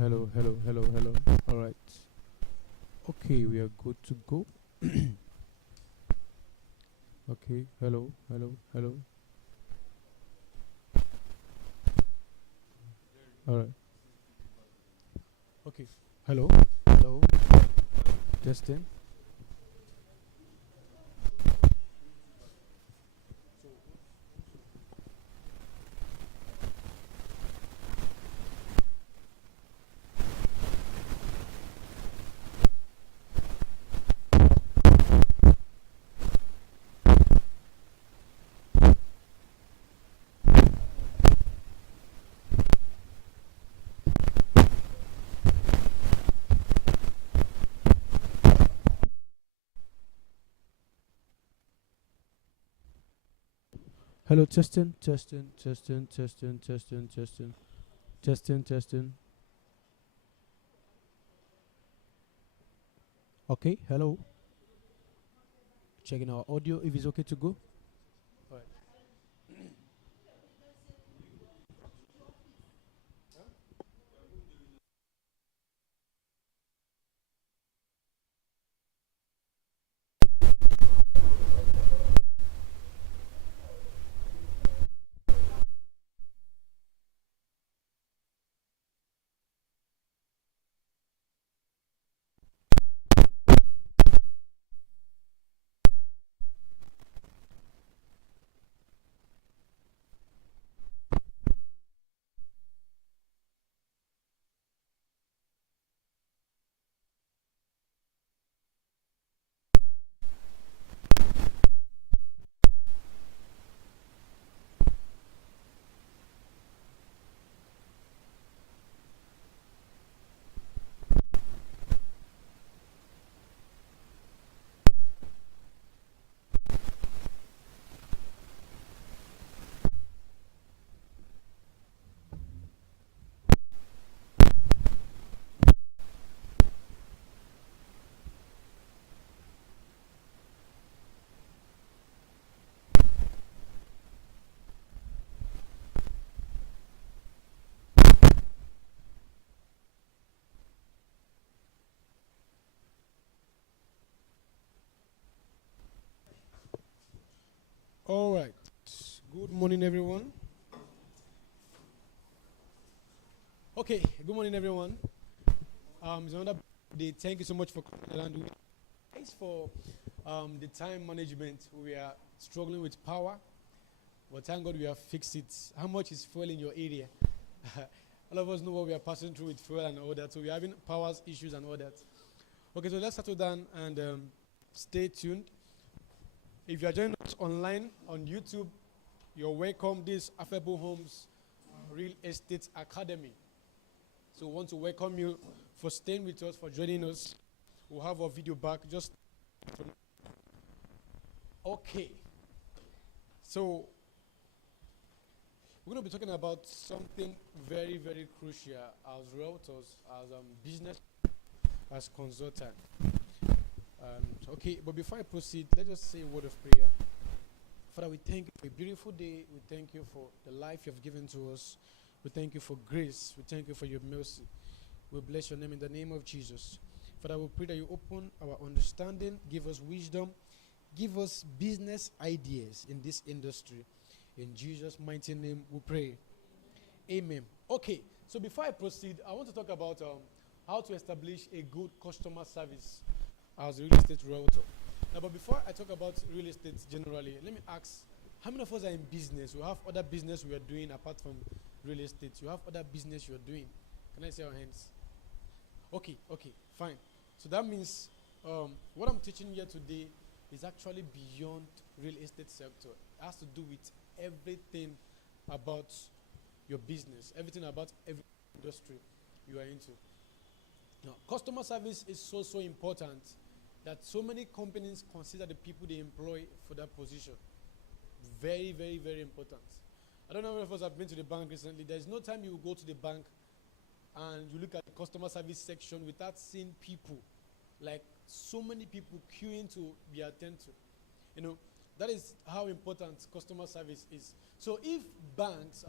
Hello, hello, hello, hello. All right. Okay, we are good to go. Okay, hello, hello, hello. All right. Okay. Hello, hello. Testing. Hello, testing, testing, testing, testing, testing, testing, testing, testing. Okay, hello. Checking our audio if it's okay to go. All right. All right. Good morning, everyone. Okay, good morning, everyone. It's another day. Thank you so much for coming around. Thanks for the time management. We are struggling with power, but thank God we have fixed it. How much is fuel in your area? All of us know what we are passing through with fuel and all that. So we're having powers issues and all that. Okay, so let's settle down and stay tuned. If you are joining us online on YouTube, you're welcome. This Affable Homes Real Estate Academy. So we want to welcome you for staying with us, for joining us. We'll have our video back. Just okay. So we're going to be talking about something very, very crucial as realtors, as business, as consultant. Okay, but before I proceed, let's just say a word of prayer. Father, we thank you for a beautiful day. We thank you for the life you have given to us. We thank you for grace. We thank you for your mercy. We bless your name in the name of Jesus. Father, we pray that you open our understanding, give us wisdom, give us business ideas in this industry. In Jesus' mighty name we pray. Amen. Okay, so before I proceed, I want to talk about how to establish a good customer service as a real estate realtor. Now, but before I talk about real estate generally, let me ask, how many of us are in business? We have other business we are doing apart from real estate. You have other business you are doing. Can I see your hands? Okay, fine. So that means what I'm teaching here today is actually beyond real estate sector. It has to do with everything about your business, everything about every industry you are into. Now, customer service is so important that so many companies consider the people they employ for that position. Very, very, very important. I don't know if us have been to the bank recently. There's no time you go to the bank and you look at the customer service section without seeing people, like so many people queuing to be attended to. You know, that is how important customer service is. So if banks,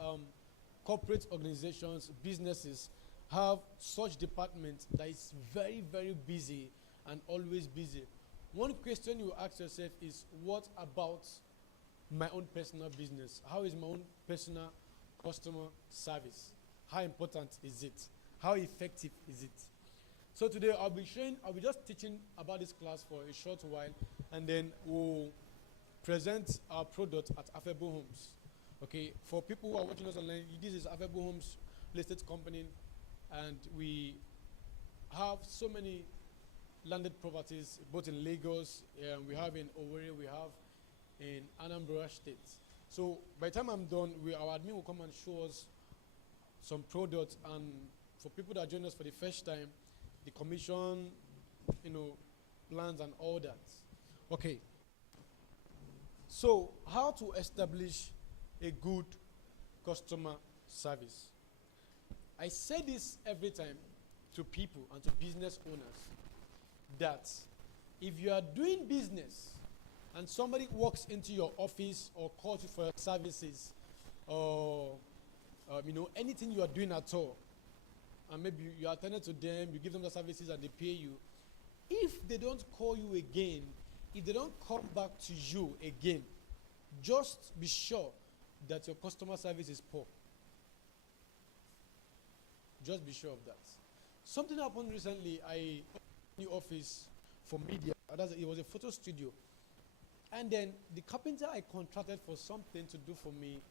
corporate organizations, businesses have such department that is very, very busy and always busy. One question you ask yourself is, what about my own personal business? How is my own personal customer service? How important is it? How effective is it? So today I'll be just teaching about this class for a short while, and then we'll present our product at Affable Homes. Okay, for people who are watching us online, this is Affable Homes listed company, and we have so many landed properties both in Lagos, we have in Owerri, we have in Anambra State. So by the time I'm done, our admin will come and show us some products, and for people that join us for the first time, the commission, plans and all that. Okay. So how to establish a good customer service? I say this every time to people and to business owners, that if you are doing business and somebody walks into your office or calls you for your services, or anything you are doing at all, and maybe you attend to them, you give them the services and they pay you, if they don't call you again, if they don't come back to you again, just be sure that your customer service is poor. Just be sure of that. Something happened recently. I opened a new office for media. It was a photo studio. And then the carpenter I contracted for something to do for me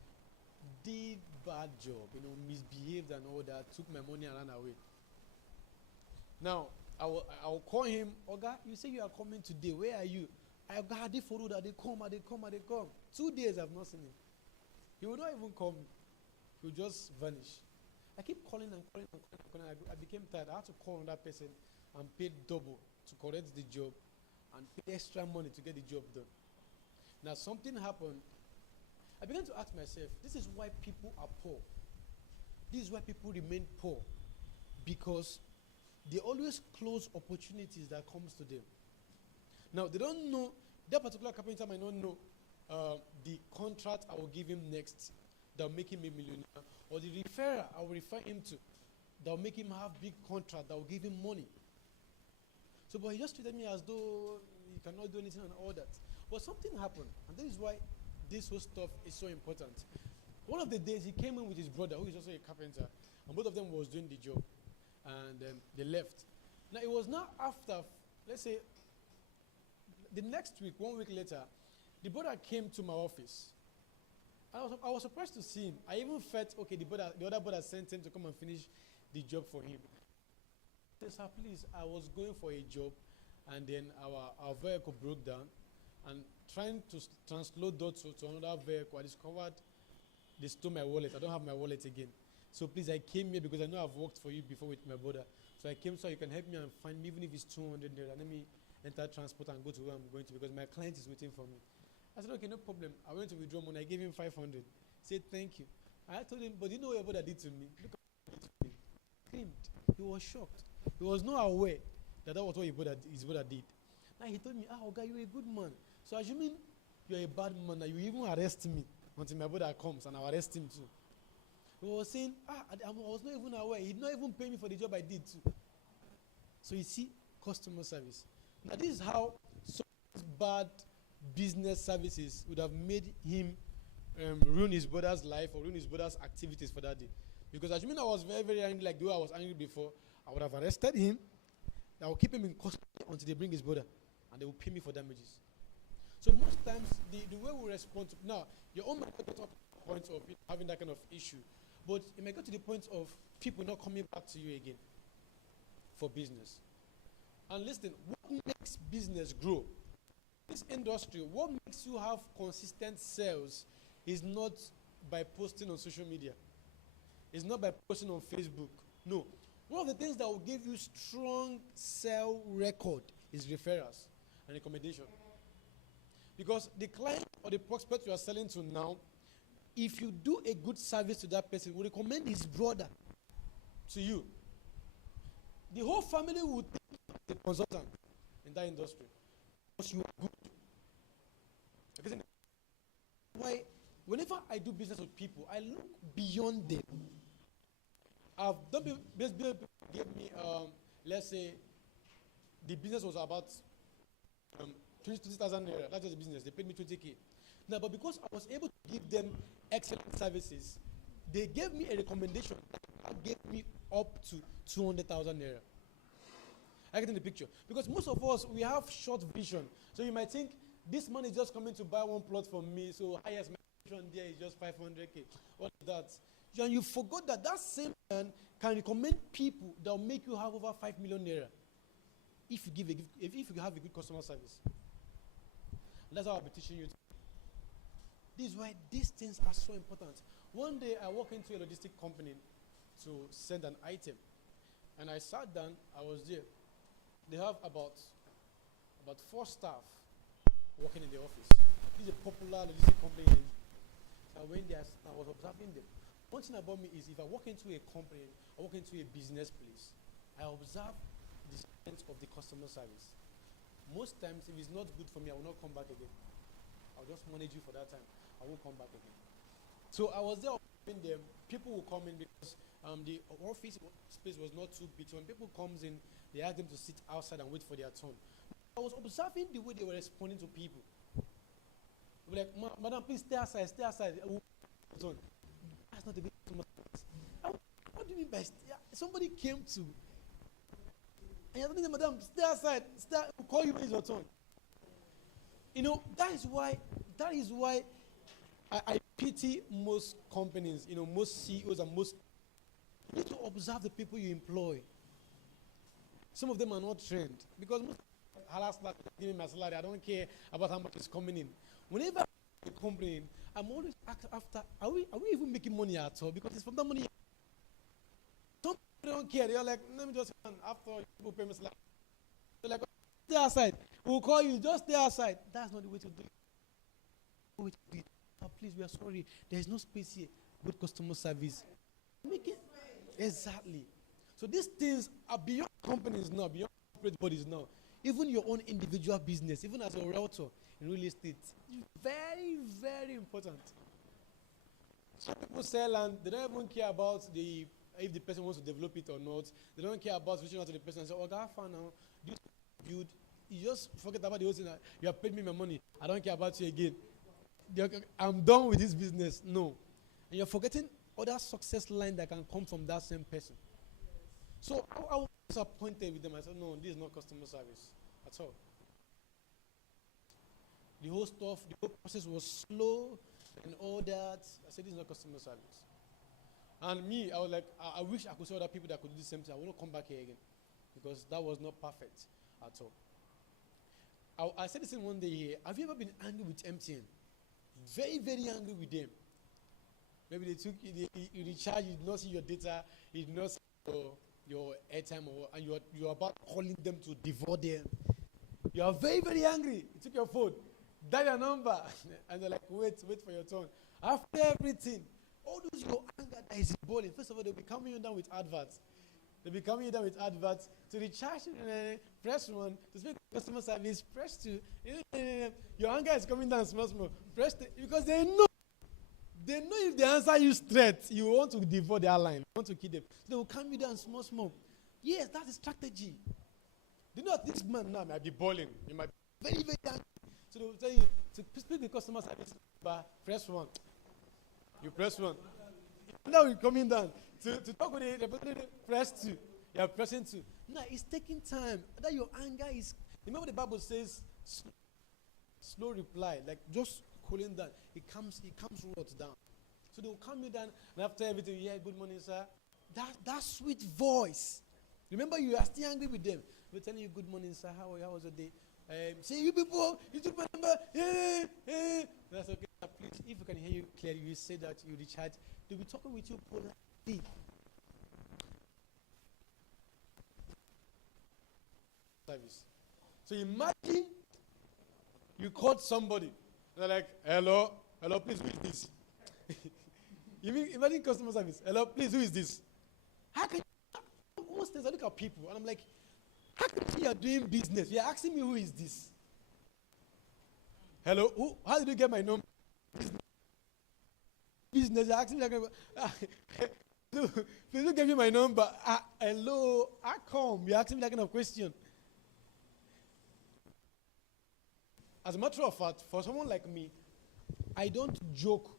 did bad job, misbehaved and all that, took my money and ran away. Now, I will call him, Oga, you say you are coming today. Where are you? I got the photo that they come. 2 days I've not seen him. He will not even call me. He will just vanish. I keep calling and calling. I became tired. I had to call another person and pay double to correct the job and pay extra money to get the job done. Now something happened. I began to ask myself, this is why people are poor. This is why people remain poor. Because they always close opportunities that comes to them. Now they don't know, that particular carpenter might not know the contract I will give him next that will make him a millionaire, or the referrer I will refer him to that will make him have big contract that will give him money. So, but he just treated me as though he cannot do anything and all that. But something happened, and that is why this whole stuff is so important. One of the days he came in with his brother, who is also a carpenter, and both of them was doing the job, and they left. Now it was not after, let's say, the next week, 1 week later, the brother came to my office. I was surprised to see him. I even felt, okay, the other brother sent him to come and finish the job for him. He said, sir, please, I was going for a job, and then our vehicle broke down, and trying to transload that to another vehicle, I discovered they stole my wallet. I don't have my wallet again. So please, I came here because I know I've worked for you before with my brother. So I came so you can help me and find me, even if it's 200 naira. Let me enter transport and go to where I'm going to, because my client is waiting for me. I said, okay, no problem. I went to withdraw money. I gave him 500. He said, thank you. I told him, but you know what your brother did to me? Look at what he did to me. Screamed. He was shocked. He was not aware that was what his brother did. Now he told me, Oga, you're a good man. So assuming you're a bad man, that you even arrest me until my brother comes and I'll arrest him too. He was saying, I was not even aware. He did not even pay me for the job I did too. So you see, customer service. Now this is how so bad business services would have made him ruin his brother's life or ruin his brother's activities for that day. Because assuming I was very, very angry, like the way I was angry before, I would have arrested him. I will keep him in custody until they bring his brother, and they will pay me for damages. So most times, the way we respond to, now, your own might get to the point of having that kind of issue, but it may get to the point of people not coming back to you again for business. And listen, what makes business grow? This industry, what makes you have consistent sales is not by posting on social media. It's not by posting on Facebook. No. One of the things that will give you strong sale record is referrals and recommendation. Because the client or the prospect you are selling to now, if you do a good service to that person, will recommend his brother to you. The whole family will think you're a consultant in that industry because you are good. Because why, whenever I do business with people, I look beyond them. I've done business gave me, let's say, the business was about um, 20,000 naira. That's just the business. They paid me 20K. Now, but because I was able to give them excellent services, they gave me a recommendation that gave me up to 200,000 naira. I get in the picture. Because most of us, we have short vision. So you might think, this man is just coming to buy one plot from me, so highest my vision there is just 500K. What is that? And you forgot that that same man can recommend people that will make you have over 5 million naira if you have a good customer service. And that's how I'll be teaching you. This is why these things are so important. One day I walked into a logistic company to send an item, and I sat down. I was there. They have about 4 staff working in the office. This is a popular logistic company. So when I was observing them. One thing about me is if I walk into a company, I walk into a business place, I observe the strength of the customer service. Most times, if it's not good for me, I will not come back again. I'll just manage you for that time. I won't come back again. So I was there observing them. People will come in because the office space was not too big. So when people comes in, they ask them to sit outside and wait for their turn. I was observing the way they were responding to people. They were like, madam, please stay outside, stay outside. That's not a good customer service. What do you mean by somebody came to, and you're telling them, madam, stay outside, we'll call you when it's your turn. You know, that is why I pity most companies, most CEOs and most. You need to observe the people you employ. Some of them are not trained because most give me my salary. I don't care about how much is coming in. Whenever I complain, I'm always after. Are we even making money at all? Because it's from that money. Some people don't care. They're like, let me just after people pay me salary. They're like, stay outside. We'll call you. Just stay outside. That's not the way to do it. Please, we are sorry. There is no space here. Good customer service. Make it exactly. So these things are beyond companies now, beyond corporate bodies now. Even your own individual business, even as a realtor in real estate, very, very important. Some people sell land, they don't even care about if the person wants to develop it or not. They don't care about reaching out to the person and say, oh, God, fine now. Do you build? You just forget about the whole thing. You have paid me my money. I don't care about you again. I'm done with this business. No. And you're forgetting other success line that can come from that same person. So I was disappointed with them. I said, no, this is not customer service at all. The whole process was slow and all that. I said, this is not customer service. And me, I was like, I wish I could see other people that could do the same thing. I will not come back here again because that was not perfect at all. I said this in one day here. Have you ever been angry with MTN? Very, very angry with them. Maybe they took you recharge, you did not see your data, you did not see your airtime, and you are about calling them to devour them. You are very, very angry. You took your phone, dial your number, and they're like, wait for your turn. After everything, all those your anger that is boiling, first of all, they'll be coming you down with adverts. To recharge, press 1. To speak customer service, press 2. Your anger is coming down small. Press 3. Because they know if they answer you straight, you want to devour their line. You want to kill them. So they will calm you down small. Yes, that's a strategy. Do you know this man now might be boiling? He might be very, very angry. So they will tell you to speak the customer service, but press 1. You press 1. Now you're coming down. To talk with the representative, press 2. You are pressing 2. Now it's taking time. That your anger is. Remember the Bible says slow reply, like just cooling down. It comes right down. So they will calm you down, and after everything, good morning, sir. That sweet voice. Remember, you are still angry with them. We're telling you, good morning, sir. How was your day? Say, you people, you took my number. That's okay. Now, please, if you can hear you clearly, you say that you recharge. They'll be talking with you politely. Service. So imagine you called somebody. They're like, hello, please, who is this? Imagine customer service. Hello, please, who is this? How can you? Most times I look at people and I'm like, how can you are doing business? You're asking me who is this? Hello, who? How did you get my number? Business, you're asking me. please don't give me my number. Hello, how come? You're asking me that kind of question. As a matter of fact, for someone like me, I don't joke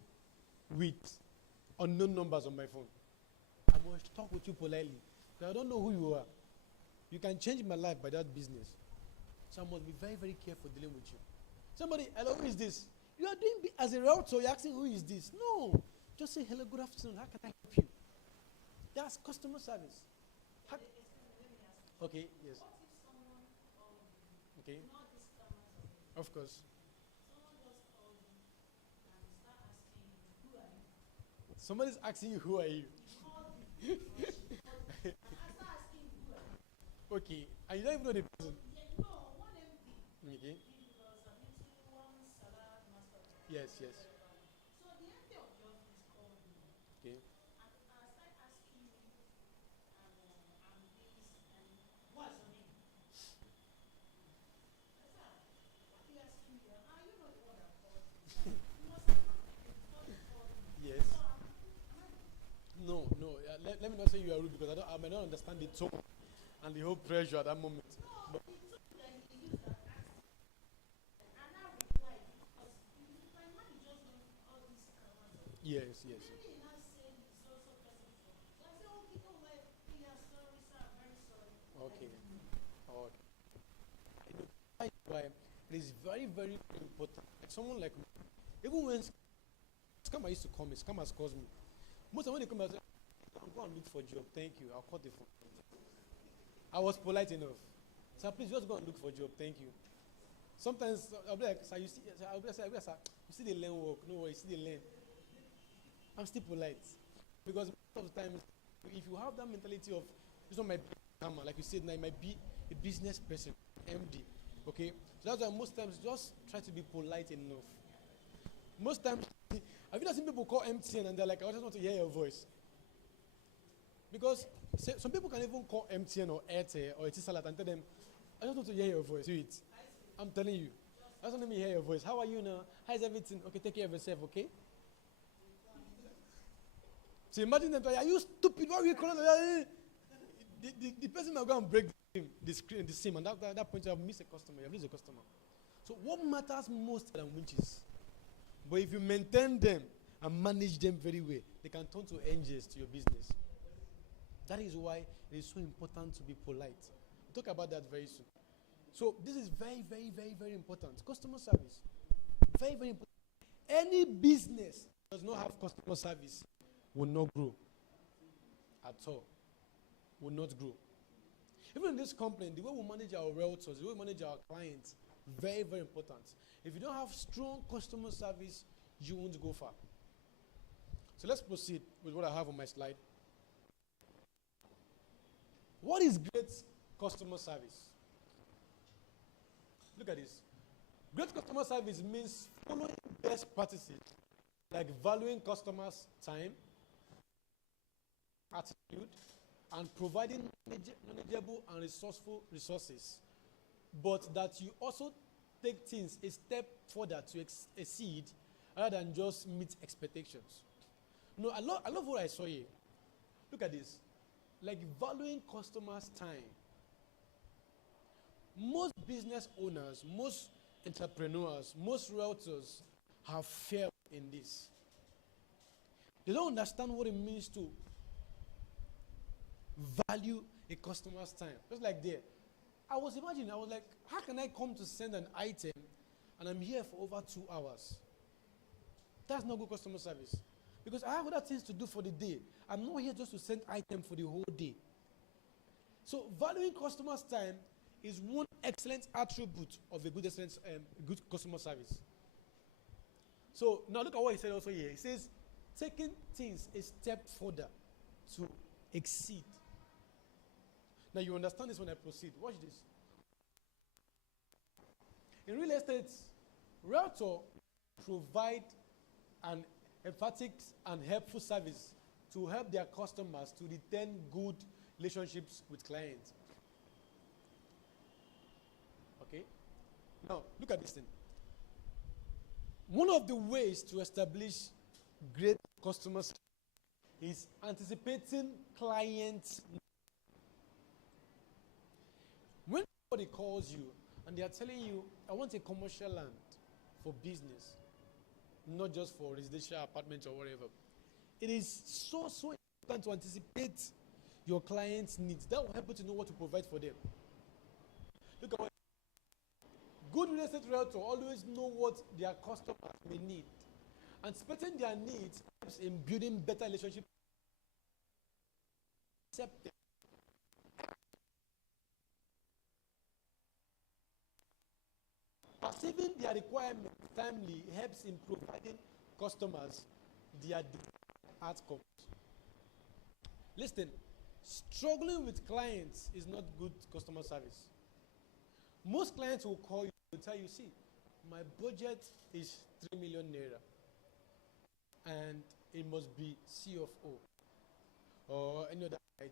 with unknown numbers on my phone. I must talk with you politely. Because I don't know who you are. You can change my life by that business. So I must be very, very careful dealing with you. Somebody, hello, who is this? You are doing, as a router, you're asking who is this? No. Just say, hello, good afternoon. How can I help you? That's customer service. Okay, yes. Okay. Of course. Somebody's asking you, who are you? Okay. And you don't even know the person. Okay. Yes, yes. Okay. Yes. No, no. Let me not say you are rude because I may not understand the tone and the whole pressure at that moment. But yes, yes. Okay. Okay. You know, that's why it is very, very important. Like someone like me, even when scam used to call me, scam has calls me. Most of when they come, I say, I'm going to look for a job. Thank you. I'll cut the phone. I was polite enough. Sir, please just go and look for a job. Thank you. Sometimes I'll be like, sir, you see, sir, I'll be like, sir, you see the learn work. No worry, you see the learn. I'm still polite. Because most of the times, if you have that mentality of, this one might be a scammer, like you said, now it might be a business person, MD. Okay? So that's why most times just try to be polite enough. Most times, have you not seen people call MTN and they're like, I just want to hear your voice? Because some people can even call MTN or Airtel or Etisalat and tell them, I just want to hear your voice. Wait. I'm telling you. I just want to hear your voice. How are you now? How is everything? Okay, take care of yourself, okay? So imagine them, are you stupid? Why are you calling? The person will go and break the screen, the SIM, and that point you have missed a customer. You have missed a customer. So what matters most than winches? But if you maintain them and manage them very well, they can turn to angels to your business. That is why it is so important to be polite. We'll talk about that very soon. So this is very, very, very, very important. Customer service. Very, very important. Any business that does not have customer service will not grow. At all. Will not grow. Even in this company, the way we manage our realtors, the way we manage our clients, very, very important. If you don't have strong customer service, you won't go far. So let's proceed with what I have on my slide. What is great customer service? Look at this. Great customer service means following best practices, like valuing customers' time, attitude, and providing manageable and resourceful resources. But that you also take things a step further to exceed rather than just meet expectations. No, I love what I saw here. Look at this. Like valuing customers' time. Most business owners, most entrepreneurs, most realtors have failed in this. They don't understand what it means to value a customer's time. Just like there. I was like, how can I come to send an item and I'm here for over 2 hours? That's not good customer service. Because I have other things to do for the day. I'm not here just to send item for the whole day. So valuing customers' time is one excellent attribute of a good customer service. So now look at what he said also here. He says, taking things a step further to exceed. Now you understand this when I proceed. Watch this. In real estate, realtor provide an emphatic and helpful service to help their customers to retain good relationships with clients. Okay? Now, look at this thing. One of the ways to establish great customers is anticipating clients. When somebody calls you and they are telling you, I want a commercial land for business, not just for residential apartments or whatever, it is so important to anticipate your clients' needs. That will help you to know what to provide for them. Look at what good real estate realtor always know what their customers may need. Anticipating their needs helps in building better relationships. Perceiving their requirements timely helps in providing customers their desired outcomes. Listen, struggling with clients is not good customer service. Most clients will call you and tell you, see, my budget is 3 million naira and it must be C of O or any other item.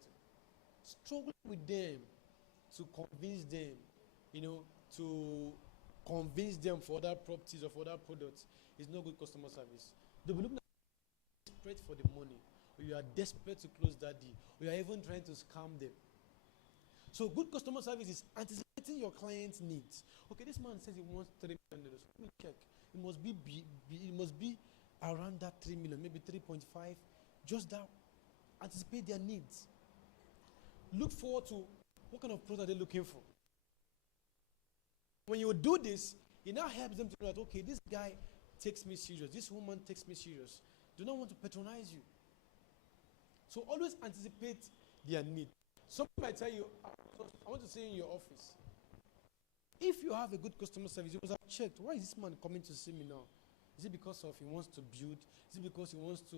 Struggling with them to convince them, to convince them for other properties or for other products is not good customer service. They'll be looking at you desperate for the money, or you are desperate to close that deal, or you are even trying to scam them. So good customer service is anticipating your client's needs. Okay, this man says he wants 3 million dollars. Let me check. It must be around that 3 million, maybe 3.5. Just that. Anticipate their needs. Look forward to what kind of product they're looking for. When you do this, it now helps them to know that, okay, this guy takes me serious. This woman takes me serious. Do not want to patronize you. So always anticipate their need. Somebody might tell you, I want to say in your office, if you have a good customer service, you must have checked, why is this man coming to see me now? Is it because of he wants to build? Is it because he wants to,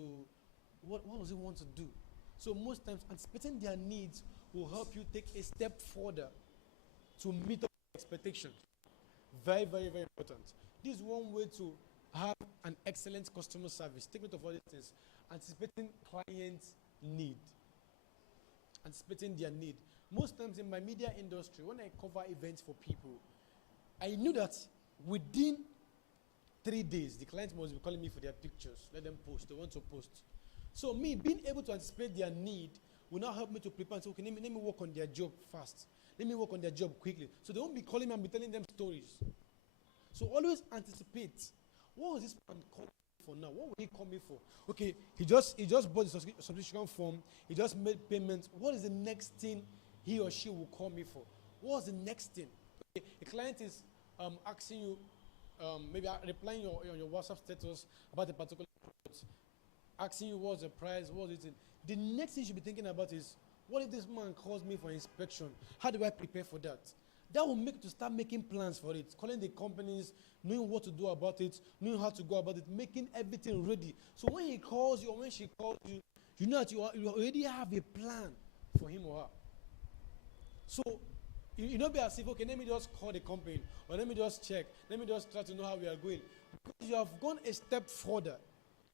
what does he want to do? So most times, anticipating their needs will help you take a step further to meet up expectations. Very, very, very important. This is one way to have an excellent customer service. Take note of all these things. Anticipating clients' need. Anticipating their need. Most times in my media industry, when I cover events for people, I knew that within 3 days, the clients must be calling me for their pictures. Let them post. They want to post. So me being able to anticipate their need will now help me to prepare and say, okay, let me work on their job fast. Let me work on their job quickly. So they won't be calling me and be telling them stories. So always anticipate. What was this man calling for now? What will he call me for? Okay, he just bought the subscription form. He just made payments. What is the next thing he or she will call me for? What's the next thing? Okay, a client is asking you, maybe replying on your WhatsApp status about a particular product, asking you what's the price, what's it. The next thing you should be thinking about is, what if this man calls me for inspection? How do I prepare for that? That will make you to start making plans for it, calling the companies, knowing what to do about it, knowing how to go about it, making everything ready. So when he calls you or when she calls you, you know that you already have a plan for him or her. So you don't be as if, okay, let me just call the company, or let me just check, let me just try to know how we are going. Because you have gone a step further,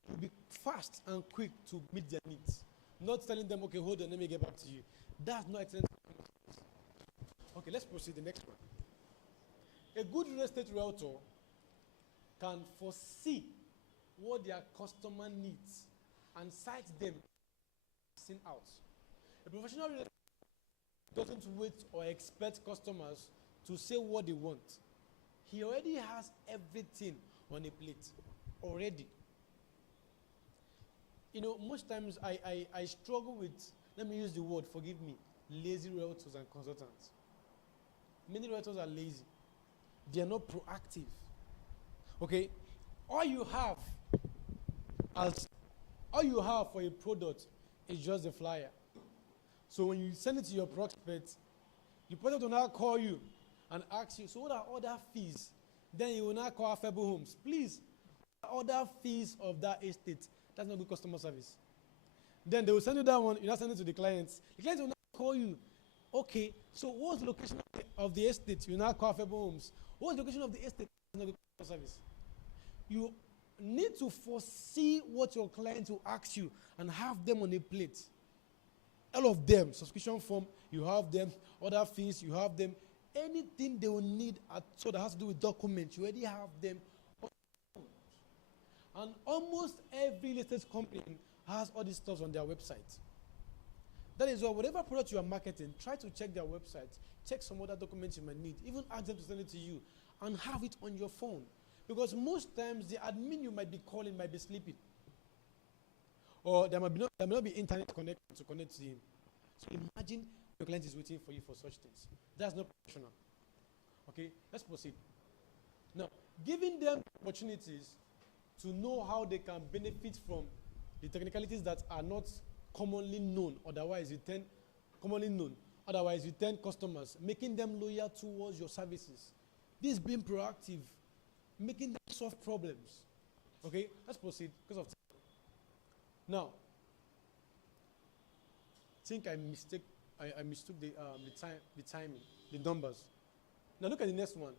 you'll be fast and quick to meet their needs. Not telling them, okay, hold on, let me get back to you. That's not excellent. Okay, let's proceed to the next one. A good real estate realtor can foresee what their customer needs and cite them out. A professional real estate doesn't wait or expect customers to say what they want. He already has everything on a plate already. Most times I struggle with, let me use the word, forgive me, lazy realtors and consultants. Many realtors are lazy. They are not proactive. Okay? All you have for a product is just the flyer. So when you send it to your prospect, the prospect will now call you and ask you, so what are other fees? Then you will now call Affable Homes. Please, other fees of that estate. That's not good customer service. Then they will send you that one, you now send it to the clients. The clients will now call you. Okay, so what's the location of the estate? You now call Affable Homes. What's the location of the estate? That's not good customer service. You need to foresee what your clients will ask you and have them on a plate. All of them, subscription form, you have them, other fees, you have them. Anything they will need so that has to do with documents, you already have them. And almost every latest company has all these stuff on their website. That is why whatever product you are marketing, try to check their website, check some other documents you might need, even ask them to send it to you, and have it on your phone. Because most times the admin you might be calling might be sleeping. Or there may not be internet connection to connect to him. So imagine your client is waiting for you for such things. That's not professional. Okay, let's proceed. Now, giving them opportunities to know how they can benefit from the technicalities that are not commonly known, otherwise you tend customers, making them loyal towards your services. This being proactive, making them solve problems. Okay, let's proceed because of time. Now, I think I mistook the timing, the numbers. Now look at the next one.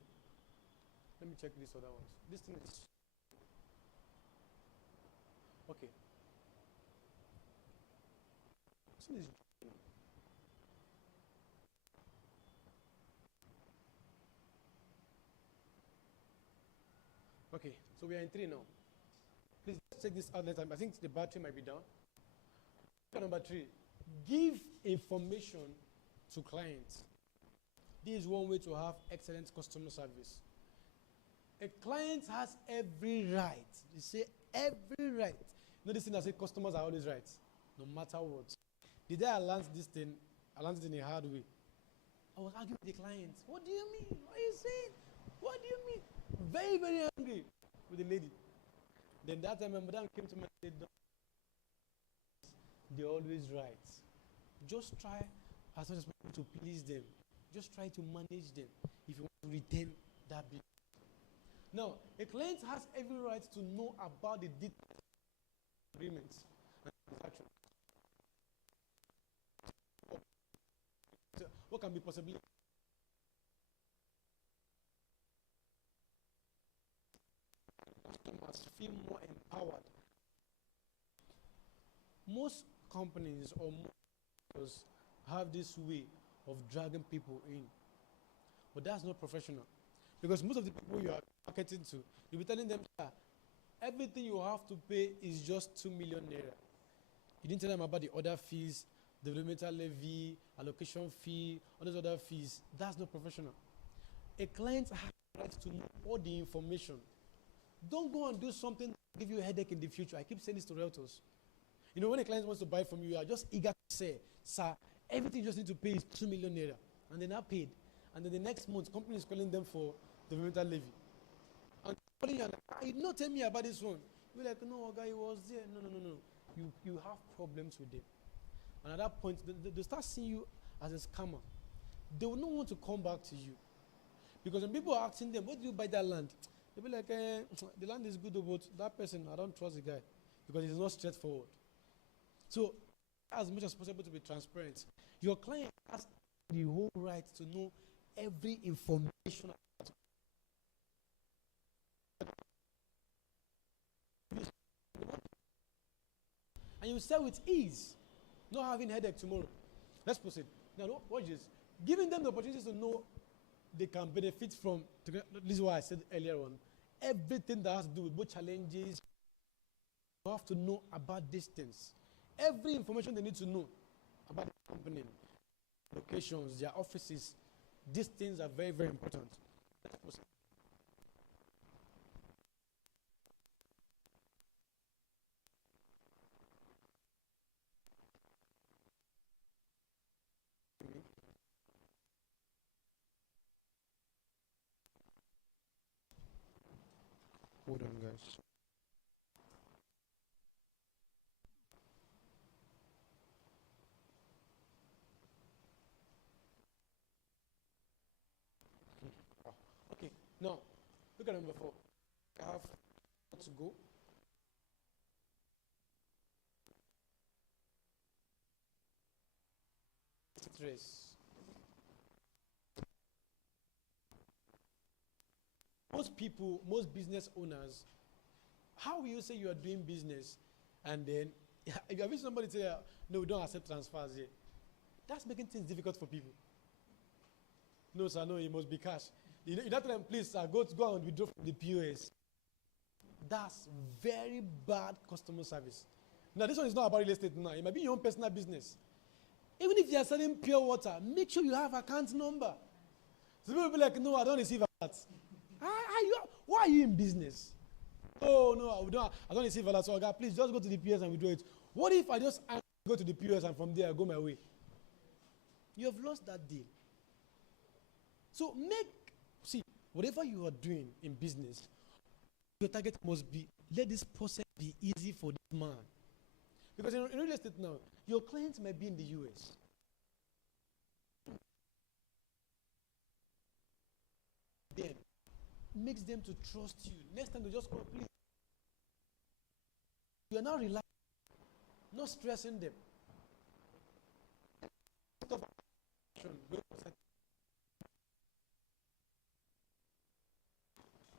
Let me check this other ones. This thing is okay. This thing is okay. So we are in 3 now. Please check this out later. I think the battery might be down. Number 3, give information to clients. This is one way to have excellent customer service. A client has every right. You say every right. You know this thing I say customers are always right, no matter what. The day I learned this thing, I learned it in a hard way. I was arguing with the client. What do you mean? What are you saying? What do you mean? Very, very angry with the lady. Then that time my madam came to me and said, they're always right. Just try as much as possible to please them. Just try to manage them if you want to retain that business. Now, a client has every right to know about the details of agreements and transactions. What can be possibly customers feel more empowered. Most companies or most have this way of dragging people in, but that's not professional. Because most of the people you are marketing to, you'll be telling them, everything you have to pay is just 2 million naira. You didn't tell them about the other fees, developmental levy, allocation fee, all those other fees. That's not professional. A client has the right to know all the information. Don't go and do something that will give you a headache in the future. I keep saying this to realtors. You know, when a client wants to buy from you, you are just eager to say, sir, everything you just need to pay is 2 million naira. And they're not paid. And then the next month, company is calling them for developmental levy. And calling you, you did not tell me about this one. You're like, no, guy, he was there. No. You have problems with them. And at that point, they start seeing you as a scammer. They will not want to come back to you. Because when people are asking them, what do you buy that land? They'll be like, the land is good, but that person, I don't trust the guy. Because he's not straightforward. So, as much as possible to be transparent. Your client has the whole right to know every information about you. And you sell with ease, not having headache tomorrow. Let's proceed. Now, watch this. Giving them the opportunity to know they can benefit from, this is what I said earlier on, everything that has to do with both challenges, you have to know about these things. Every information they need to know about the company, locations, their offices, these things are very, very important. Let's proceed. Hold on, guys. Okay, now, look at number 4. I have to go. Stress. Most people, most business owners, how will you say you are doing business and then if you have somebody say, no, we don't accept transfers here? That's making things difficult for people. No, sir, no, it must be cash. You know, that time, please, sir, go and withdraw from the POS. That's very bad customer service. Now, this one is not about real estate now. It might be your own personal business. Even if you are selling pure water, make sure you have account number. So people will be like, no, I don't receive alerts. Why are you in business? Oh, no, I don't receive alerts. So, God, please just go to the POS and withdraw it. What if I just go to the POS and from there I go my way? You have lost that deal. So see, whatever you are doing in business, your target must be, let this process be easy for this man. Because in real estate now, your clients might be in the US. Then, makes them to trust you. Next time they just call, please. You are now relaxed, not stressing them.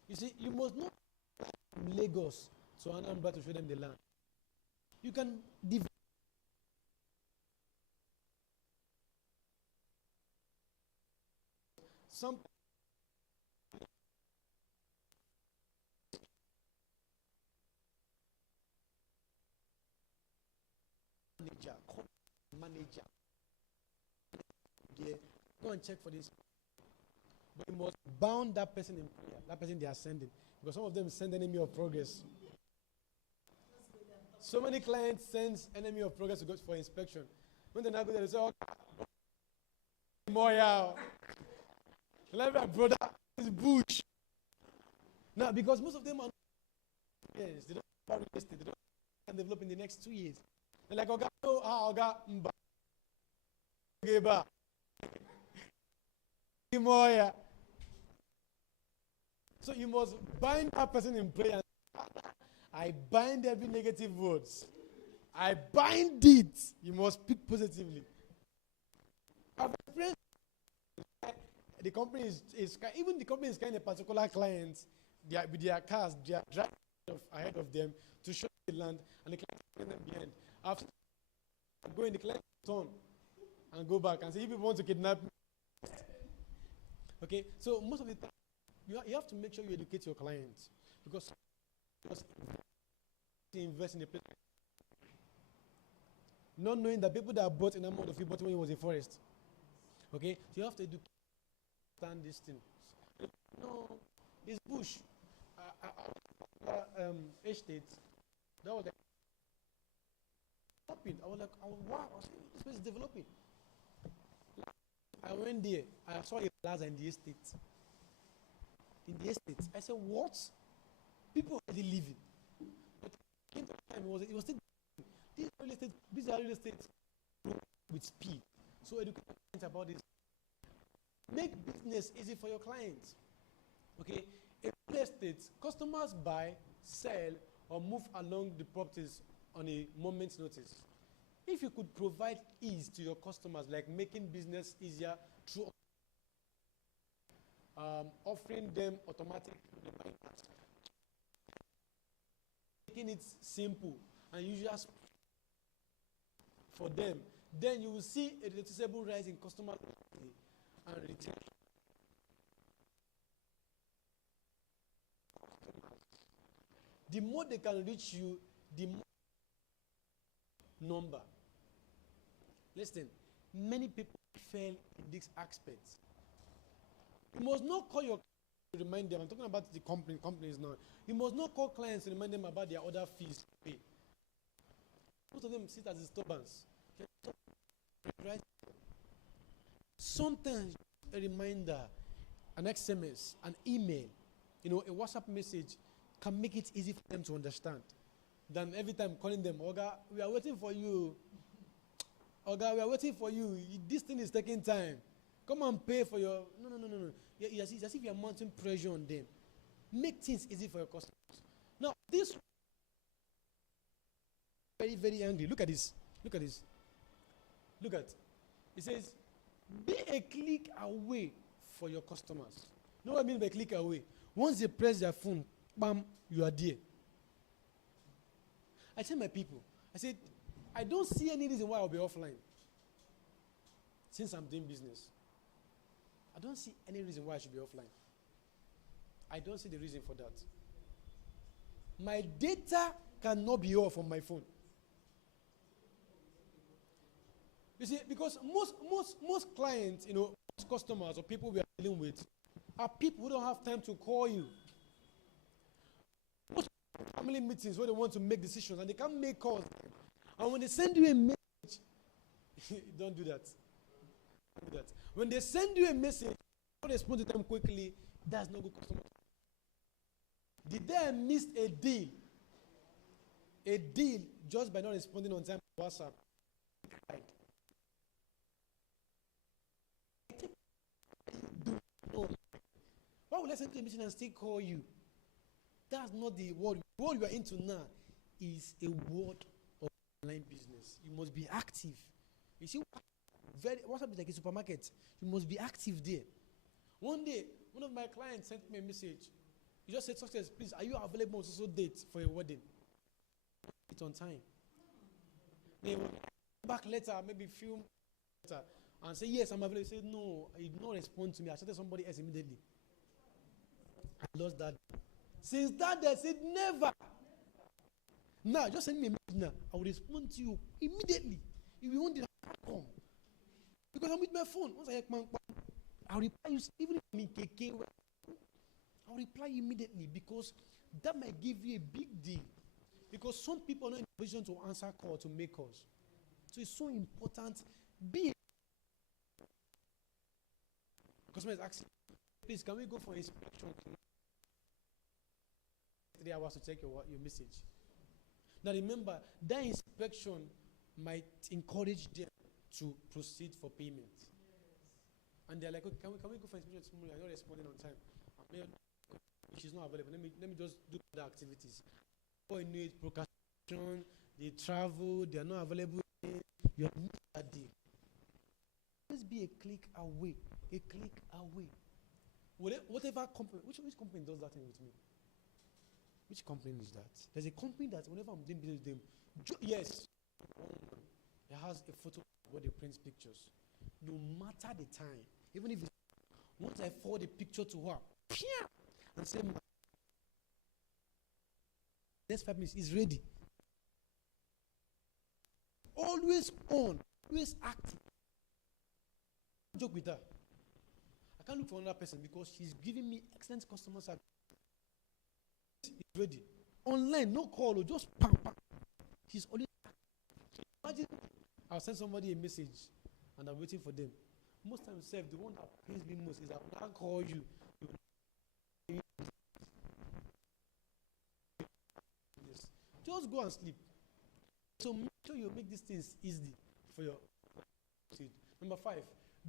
You see, you must not from Lagos to Anambra to show them the land. You can develop some manager. Yeah, go and check for this. But you must bound that person in prayer, that person they are sending. Because some of them send enemy of progress. So many clients send enemy of progress to go for inspection. When they now go there, they say, oh, more yeah. Like my brother is bush. Now, because most of them are yes, they don't have real estate, they don't can develop in the next 2 years. They're like, Oga, oh, Oga, Mba. So you must bind that person in prayer. I bind every negative words. I bind it. You must speak positively. The company is even the company is kind of a particular client. With their cars, they are driving ahead of them to show the land, and the client is them behind. After going, the client turn and go back and say, if you want to kidnap me. Okay, so most of the time, you have to make sure you educate your clients because to invest in a place, not knowing that people that bought in amount of you bought when it was a forest. Okay, so you have to educate this thing. No, it's bush. Estate. That was like developing. I was like, oh, wow, this place is developing. I went there. I saw a plaza in the estate. I said, what? People already living. But came to time, it was still these are real estate with speed. So educate clients about this. Make business easy for your clients. Okay? In real estate, customers buy, sell, or move along the properties on a moment's notice. If you could provide ease to your customers, like making business easier through offering them automatic reminders, making it simple and usual for them, then you will see a noticeable rise in customer loyalty and retention. The more they can reach you, the more number. Listen, many people fail in this aspect. You must not call your clients to remind them. I'm talking about the companies now. You must not call clients to remind them about their other fees to pay. Most of them sit as disturbance. Sometimes a reminder, an SMS, an email, a WhatsApp message can make it easy for them to understand than every time calling them, Oga, we are waiting for you. Oga, we are waiting for you. This thing is taking time. Come and pay for your... No. It's as if you are mounting pressure on them. Make things easy for your customers. Now, this... Very, very angry. Look at this. Look at. It says, be a click away for your customers. You know what I mean by click away? Once they press their phone, bam, you are there. I tell my people, I said, I don't see any reason why I'll be offline. Since I'm doing business, I don't see any reason why I should be offline. I don't see the reason for that. my data cannot be off on my phone. You see, because most clients, most customers or people we are dealing with are people who don't have time to call you. Most family meetings where they want to make decisions and they can't make calls. And when they send you a message, don't do that. Don't do that. When they send you a message, don't respond to them quickly. That's not good customer. The day I missed a deal just by not responding on time to WhatsApp, right? Why would I send you a message and still call you? That's not the word. What you are into now is a word of online business. You must be active. You see, WhatsApp is like a supermarket. You must be active there. One day, one of my clients sent me a message. He just said, "Success, please, are you available on social date for a wedding?" It's on time. They will back later, maybe film later, and say, "Yes, I'm available." He said, "No, he did not respond to me. I chatted somebody else immediately." I lost that. Since that day, I said, "Never." Now, just send me a message now. I will respond to you immediately. If you want it, I'll come. Because I'm with my phone. Once I hear, I'll reply you, even if I'm in KK, I'll reply immediately because that might give you a big deal. Because some people are not in a position to answer calls, to make calls. So it's so important. Customer is asking, "Please, can we go for inspection?" 3 hours to check your message. Now remember, that inspection might encourage them to proceed for payment. And they're like, "Okay, can we go for inspection tomorrow? I'm not responding on time. She's not available. Let me just do other activities." Before you know it, procrastination, they travel, they are not available. You have missed that deal. Let's be a click away. A click away. Whatever company, which company does that thing with me? Which company is that? There's a company that whenever I'm doing business with them, yes, it has a photo where they print pictures. No matter the time, even if once I forward the picture to her, and say, next 5 minutes is ready. Always on, always active. Joke with her. I can't look for another person because she's giving me excellent customer service. It's ready. Online, no call, just pam pam. She's always active. Imagine I'll send somebody a message and I'm waiting for them. Most times, the one that pains me most is that when I call you, just go and sleep. So make sure you make these things easy for your stage. Number 5,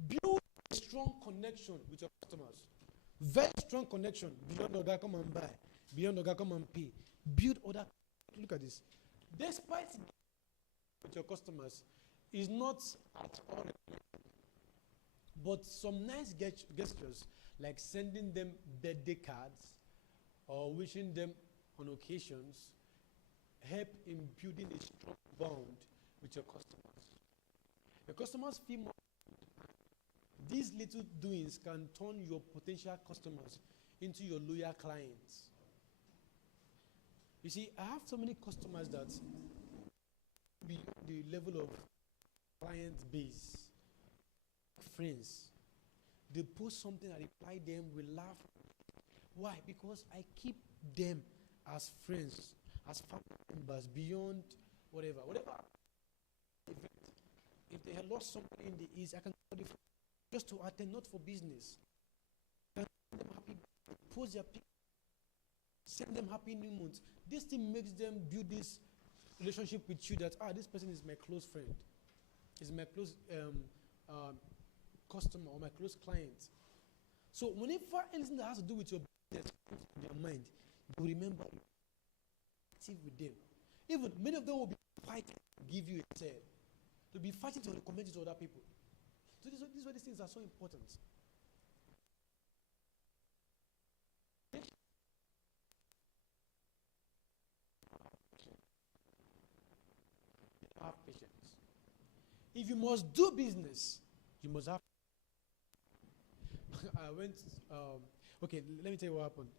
build a strong connection with your customers. Very strong connection. Beyond the guy come and buy. Beyond the guy come and pay. Build other. Look at this. Despite with your customers is not at all, but some nice gestures like sending them birthday cards or wishing them on occasions help in building a strong bond with your customers. Your customers feel more. These little doings can turn your potential customers into your loyal clients. You see, I have so many customers that beyond the level of client base, friends. They post something, I reply them, we laugh. Why? Because I keep them as friends, as family members, beyond whatever. If they had lost somebody in the East, I can call them just to attend, not for business. I can send them happy, post their picture, send them happy new months. This thing makes them build this relationship with you that, this person is my close friend, is my close customer or my close client. So whenever anything that has to do with your business comes to their mind, they will remember you. Active with them. Even many of them will be fighting to give you a sale. They'll be fighting to recommend it to other people. So this is why these things are so important. Have patience. If you must do business, you must have. I went. Okay, let me tell you what happened.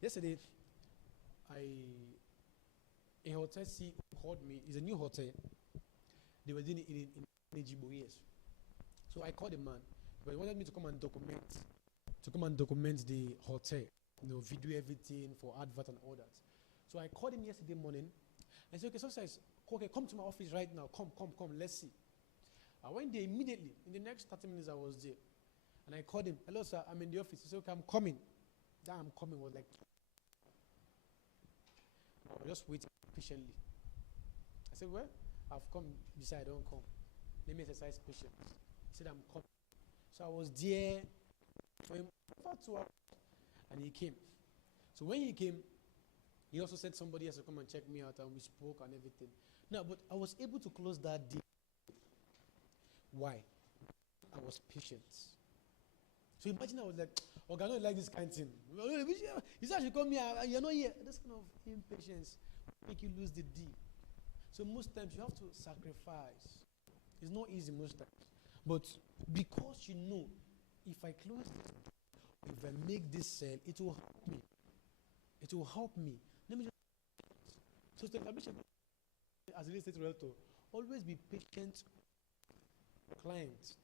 Yesterday, I A hotel C called me. It's a new hotel. They were doing it in Ejibo, yes. So I called the man, but he wanted me to come and document the hotel, video everything for advert and all that. So I called him yesterday morning and said, okay, so says, okay, come to my office right now. Come, let's see. I went there immediately. In the next 30 minutes, I was there. And I called him, hello, sir, I'm in the office. He said, okay, I'm coming. That I'm coming was like, I was just waiting patiently. I said, well, I've come. You said I don't come. Let me exercise patience. He said, I'm coming. So I was there for about 2 hours, and he came. So when he came, he also said somebody has to come and check me out, and we spoke and everything. No, but I was able to close that deal. Why? I was patient. So imagine I was like, okay, I don't like this kind of thing. He said, you come here, and you're not here. This kind of impatience make you lose the deal. So most times you have to sacrifice. It's not easy most times. But because you know, if I close this, if I make this sale, it will help me. It will help me. Let me just so to establish as a real estate realtor, always be patient with clients.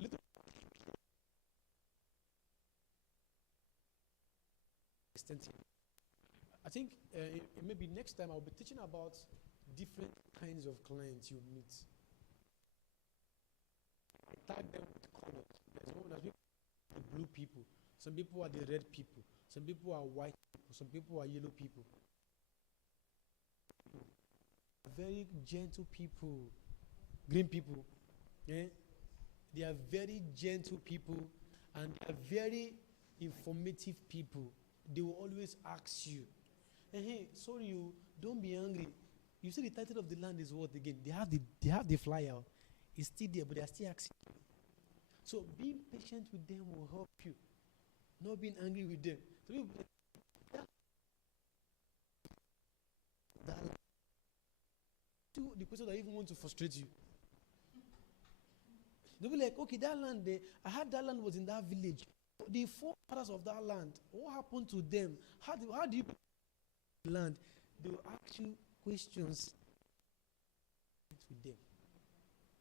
Little extent. I think maybe next time I'll be teaching about different kinds of clients you meet. I tag them with colors. There's the blue people. Some people are the red people. Some people are white people. Some people are yellow people. Very gentle people. Green people. Yeah? They are very gentle people and they are very informative people. They will always ask you, hey, sorry, you don't be angry. You see the title of the land is what again? They have the flyer. It's still there, but they are still asking. So being patient with them will help you. Not being angry with them. So the person that even want to frustrate you. They'll be like, okay, that land there, I heard that land was in that village. The forefathers of that land, what happened to them? How do you land? They will ask you questions with them.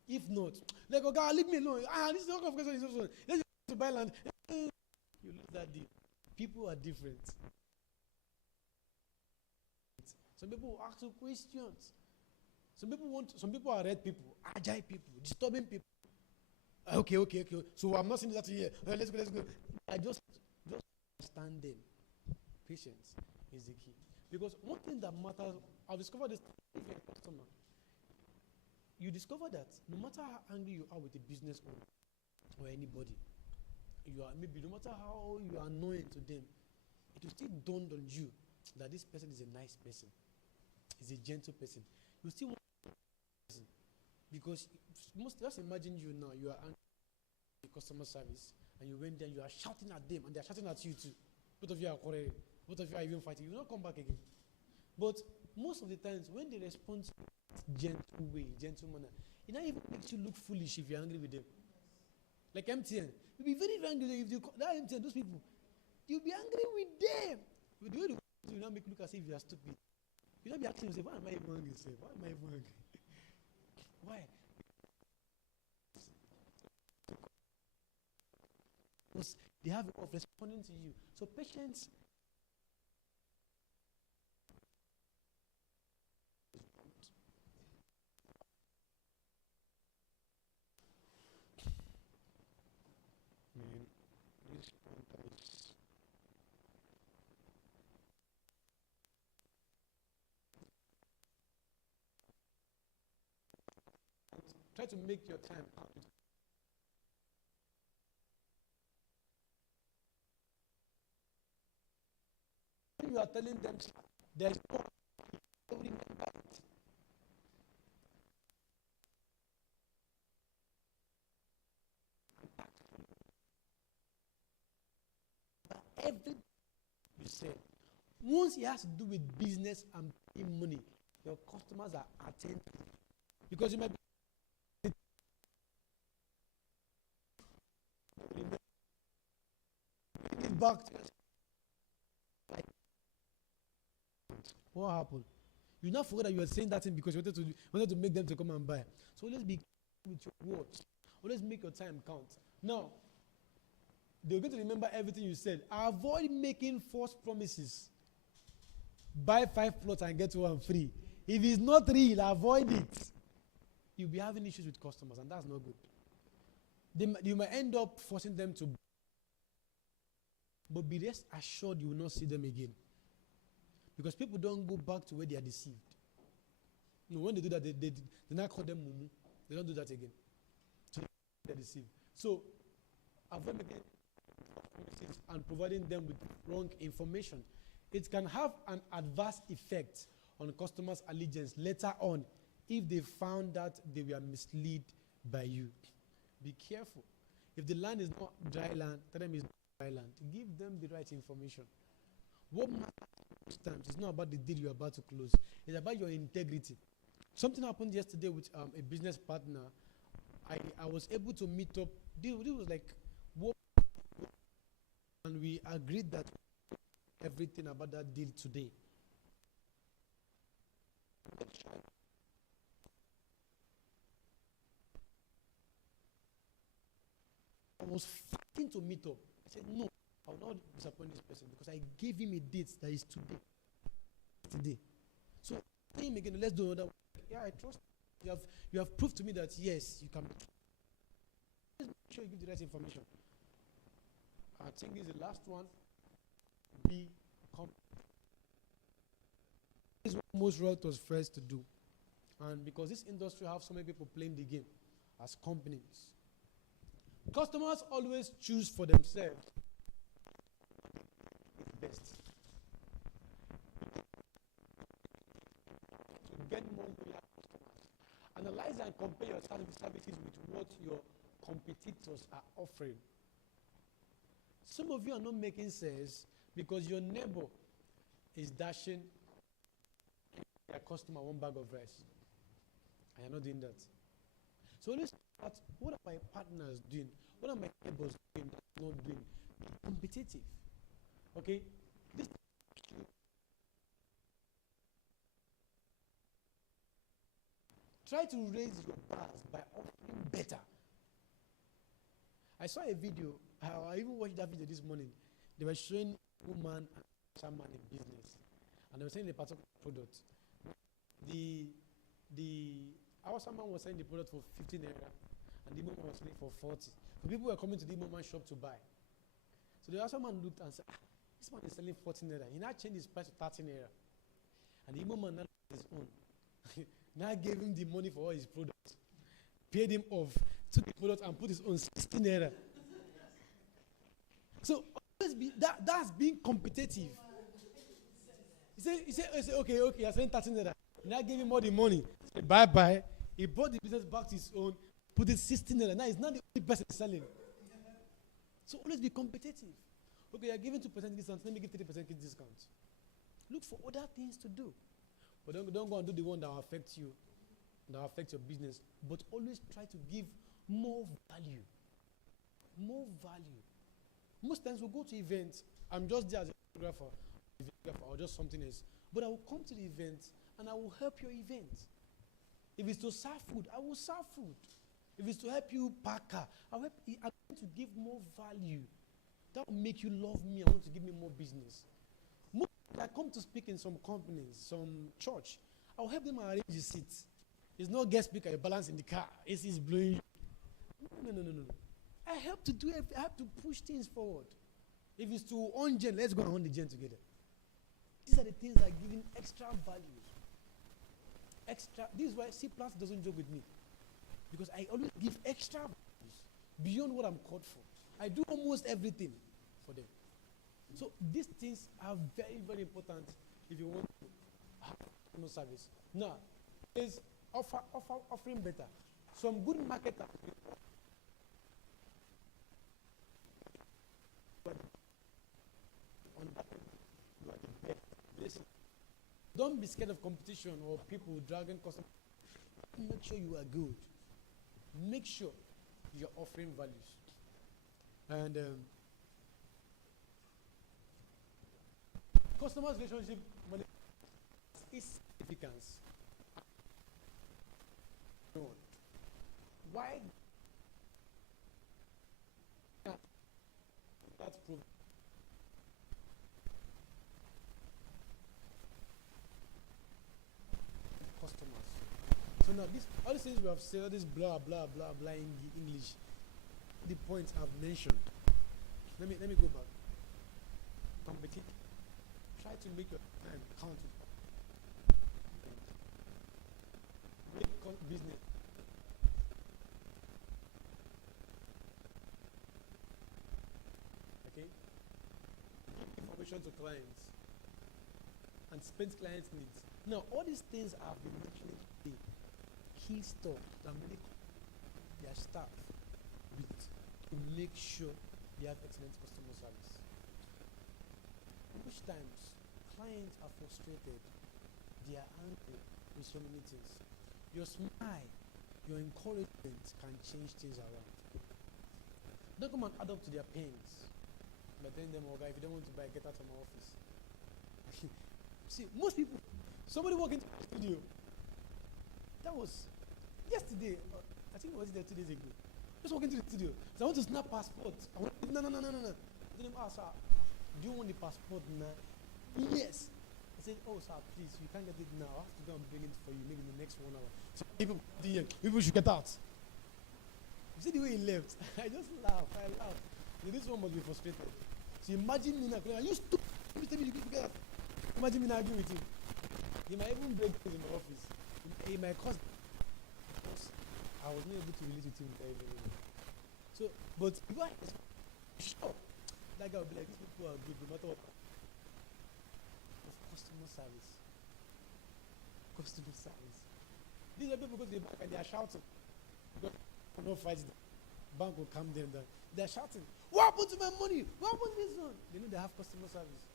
If not, like, okay, leave me alone. This is not of question. Let's to buy land. You lose that deal. People are different. Some people will ask you questions. Some people are red people, agile people, disturbing people. Okay. So I'm not saying that here. Let's go. I just understand them. Patience is the key. Because one thing that matters, I've discovered this if you're a customer. You discover that no matter how angry you are with a business owner or anybody, no matter how you are annoying to them, it will still dawn on you that this person is a nice person, is a gentle person. You still want person because just imagine you now, you are angry with customer service and you went there, you are shouting at them and they are shouting at you too. Both of you are quarreling, both of you are even fighting. You will not come back again. But most of the times when they respond to gentle way, gentle manner, it not even makes you look foolish if you're angry with them. Like MTN, you'll be very angry if that MTN, those people, you'll be angry with them. With the way you not make you look as if you are stupid. You'll not be asking yourself, why am I even angry? Why am I even angry? Why? Because they have a way of responding to you. So patience. Try to make your time out. When you are telling them there's no remember it. But every you say, once it has to do with business and paying money, your customers are attentive. Because you might be back to what happened? You now forget that you are saying that thing because you wanted to make them to come and buy. So always be with your words. Always make your time count. Now, they're going to remember everything you said. Avoid making false promises. Buy 5 plots and get 1 free. If it's not real, avoid it. You'll be having issues with customers, and that's not good. You might end up forcing them to buy. But be rest assured you will not see them again. Because people don't go back to where they are deceived. No, when they do that, they now call them mumu. They don't do that again. So they're deceived. So avoid making promises and providing them with wrong information. It can have an adverse effect on customers' allegiance later on if they found that they were misled by you. Be careful. If the land is not dry land, tell them it's not dry land. Give them the right information. What matters most times is not about the deal you're about to close. It's about your integrity. Something happened yesterday with a business partner. I was able to meet up. This was like, and we agreed that everything about that deal today. I was fighting to meet up. I said, no, I will not disappoint this person because I gave him a date that is today. So tell him again, let's do another one. Yeah, I trust you have proved to me that yes, you can. Just make sure you give the right information. I think this is the last one. Be competent. This is what most realtors first to do. And because this industry have so many people playing the game as companies, customers always choose for themselves it's best. To get more loyal customers. Analyze and compare your services with what your competitors are offering. Some of you are not making sense because your neighbor is dashing a customer 1 bag of rice. I am not doing that. So let's start, what are my partners doing? What are my neighbors doing that I'm not doing? Be competitive. Okay? Try to raise your bars by offering better. I saw a video, I even watched that video this morning. They were showing a woman and a man in business. And they were selling a particular product. Our man was selling the product for 15 naira, and the woman was selling for 40. So people were coming to the woman shop to buy. So the other man looked and said, this man is selling 14 naira. He now changed his price to 13 naira. And the woman now his own. Now gave him the money for all his products. Paid him off, took the product and put his own 16 naira. So always that's being competitive. He said, okay, you're selling 13 naira. Now gave him all the money. Said, bye. He brought the business back to his own, put it 16 naira. Now he's not the only person selling. So always be competitive. Okay, you're giving 2% discount, let me give 30% discount. Look for other things to do. But don't go and do the one that will affect you, that will affect your business. But always try to give more value. More value. Most times we'll go to events. I'm just there as a photographer or just something else. But I will come to the event and I will help your event. If it's to serve food, I will serve food. If it's to help you pack car, I'm going to give more value. That will make you love me. I want to give me more business. I come to speak in some companies, some church. I'll help them arrange the seats. It's not guest speaker, you balance in the car. It's blowing. No. I help to do it. I have to push things forward. If it's to own gen, let's go and own the gen together. These are the things that are giving extra value. This is why C+ doesn't joke with me. Because I always give extra values beyond what I'm called for. I do almost everything for them. So these things are very, very important if you want to have customer service. Now, is offering better. Some good marketers don't be scared of competition or people dragging customers. Make sure you are good. Make sure you're offering values. And customers' relationship is significance. No. Why that prove customers? So now this all these things we have said, all this blah blah blah blah in English, the points I've mentioned. Let me go back. Competition. Try to make your time count. Make business. Okay? Give information to clients and spend clients' needs. Now, all these things I've been mentioning today, key stuff that make their staff with to make sure they have excellent customer service. Most times, clients are frustrated, they are angry with so many things. Your smile, your encouragement can change things around. Don't come and add up to their pains. But then them, okay, if you don't want to buy, get out of my office. See, most people, somebody walked into the studio. That was yesterday. I think it was there 2 days ago. Just walk into the studio. So I want to snap passport. No. I told him, sir, do you want the passport now? Yes. I said, oh, sir, please, you can't get it now. I have to go and bring it for you, maybe in the next 1 hour. So people should get out. You see the way he left? I just laughed. This one must be frustrated. So imagine me now. Are you stupid? You tell me you get out. Imagine me now arguing with him. He might even break things in my office. He might cause. I was not able to relate with him very well. So, but if I sure, that guy will be like, these people are good no matter what. Of customer service. Customer service. These are people go to the bank and they are shouting. Because no fights them. Bank will calm them down. They are shouting, what happened to my money? What happened to this one? They know they have customer service.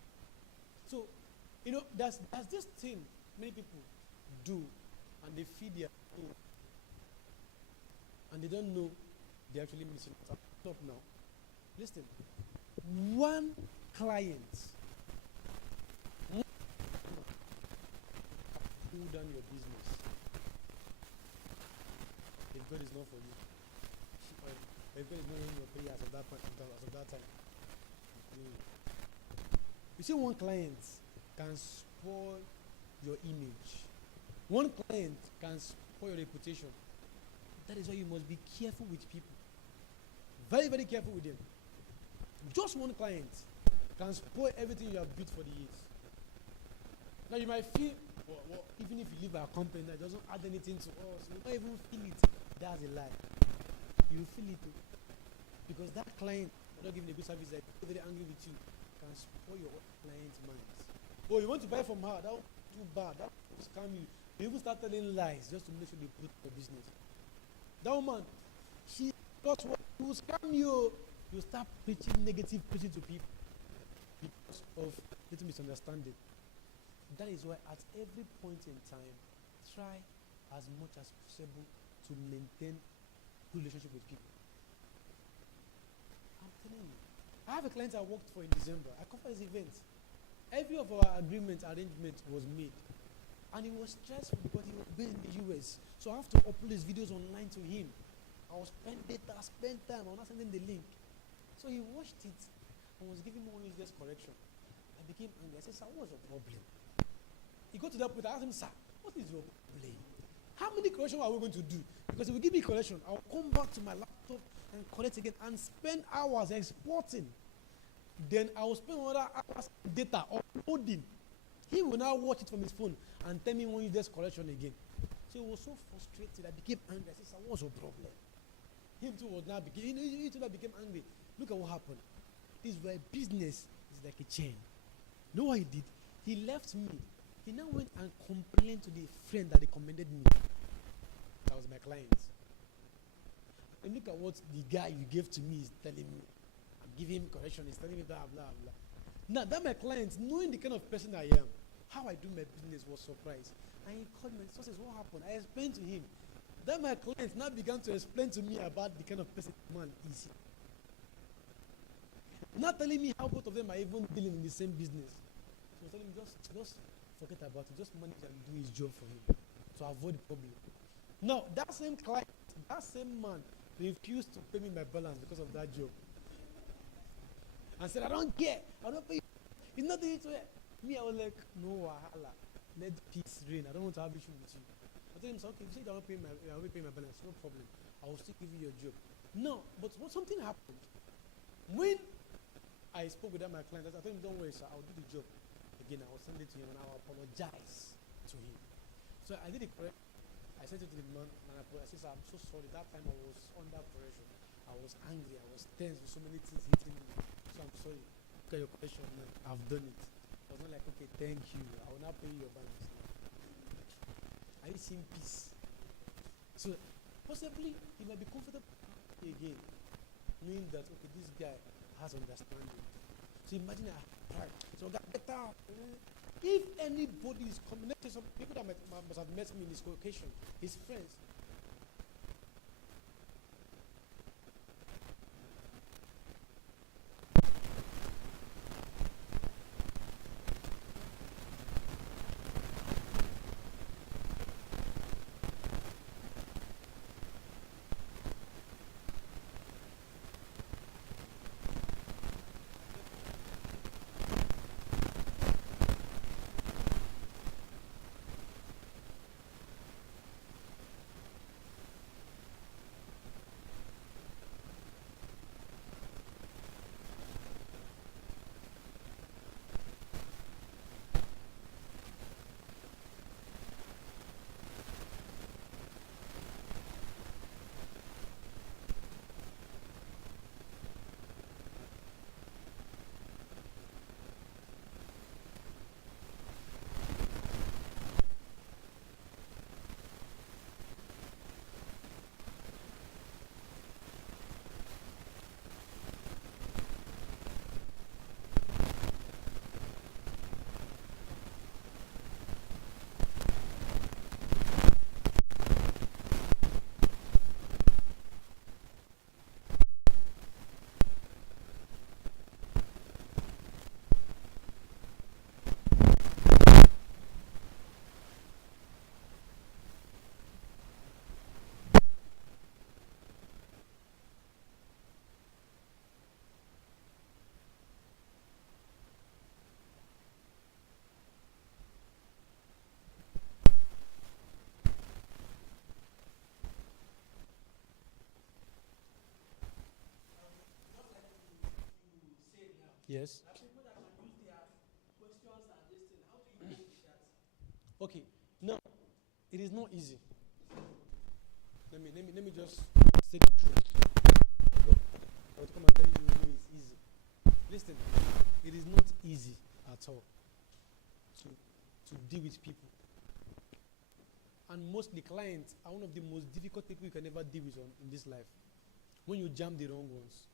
So, there's this thing many people do and they feed their own. And they don't know they're actually missing it. Stop now. Listen. One client pull down your business. If God is not for you. If God is not in your prayer as of that point, as of that time. You see, one client can spoil your image. One client can spoil your reputation. That is why you must be careful with people. Very, very careful with them. Just one client can spoil everything you have built for the years. Now you might feel, well, even if you leave our company, that doesn't add anything to us. You don't even feel it. That's a lie. You will feel it too. Because that client, not giving a good service, like very angry with you, can spoil your client's minds. Oh, you want to buy from her? That was too bad. That will scam you. You even start telling lies just to make sure they put your business. That woman, she got what will scam you. You start preaching negative preaching to people because of little misunderstanding. That is why at every point in time, try as much as possible to maintain good relationship with people. I'm telling you. I have a client I worked for in December. I covered his event. Every of our arrangement was made. And he was stressful because he was based in the US. So I have to upload his videos online to him. I will spend data, spend time. I will not send him the link. So he watched it and was giving me one useless correction. I became angry. I said, sir, what's your problem? He got to that point. I asked him, sir, what is your problem? How many corrections are we going to do? Because if you give me correction, I'll come back to my laptop and correct again and spend hours exporting. Then I will spend another hours data uploading. He will now watch it from his phone and tell me when you just correction again. So he was so frustrated. I became angry. I said, sir, what's your problem? He too became angry. Look at what happened. This is why business is like a chain. You know what he did? He left me. He now went and complained to the friend that recommended me. That was my client. And look at what the guy you gave to me is telling me. I'm giving him correction. He's telling me blah, blah, blah. Now, that my client, knowing the kind of person I am, how I do my business was surprised. And he called me and said, what happened? I explained to him. Then my client now began to explain to me about the kind of person man is. Not telling me how both of them are even dealing in the same business. So I was telling him, just forget about it. Just manage and do his job for him to avoid the problem. Now, that same client, that same man refused to pay me my balance because of that job. And said, I don't care. I don't pay you. It's not the way. Me, I was like, no, wahala. Let peace reign. I don't want to have issue with you. I told him, so, okay, if you say I will pay my balance, no problem. I will still give you your job. No, but something happened. When I spoke with my client, I told him, don't worry, sir, I'll do the job. Again, I will send it to him and I will apologize to him. So I did it correct. I sent it to the man and I said, sir, I'm so sorry. That time I was under pressure. I was angry. I was tense with so many things hitting me. So I'm sorry. Look at your question, man. I've done it. I was not like, okay, thank you. I will not pay you your balance now. Are you seeing peace? So possibly he might be comfortable again, knowing that, okay, this guy has understanding. So imagine so get better. If anybody is connected, some people that must have met me in this location, his friends. Yes. People that can use their questions and this thing. How do you manage that? Okay. No, it is not easy. Let me just say the truth. I will come and tell you, no, it's easy. Listen, it is not easy at all to deal with people. And mostly clients are one of the most difficult people you can ever deal with in this life. When you jam the wrong ones.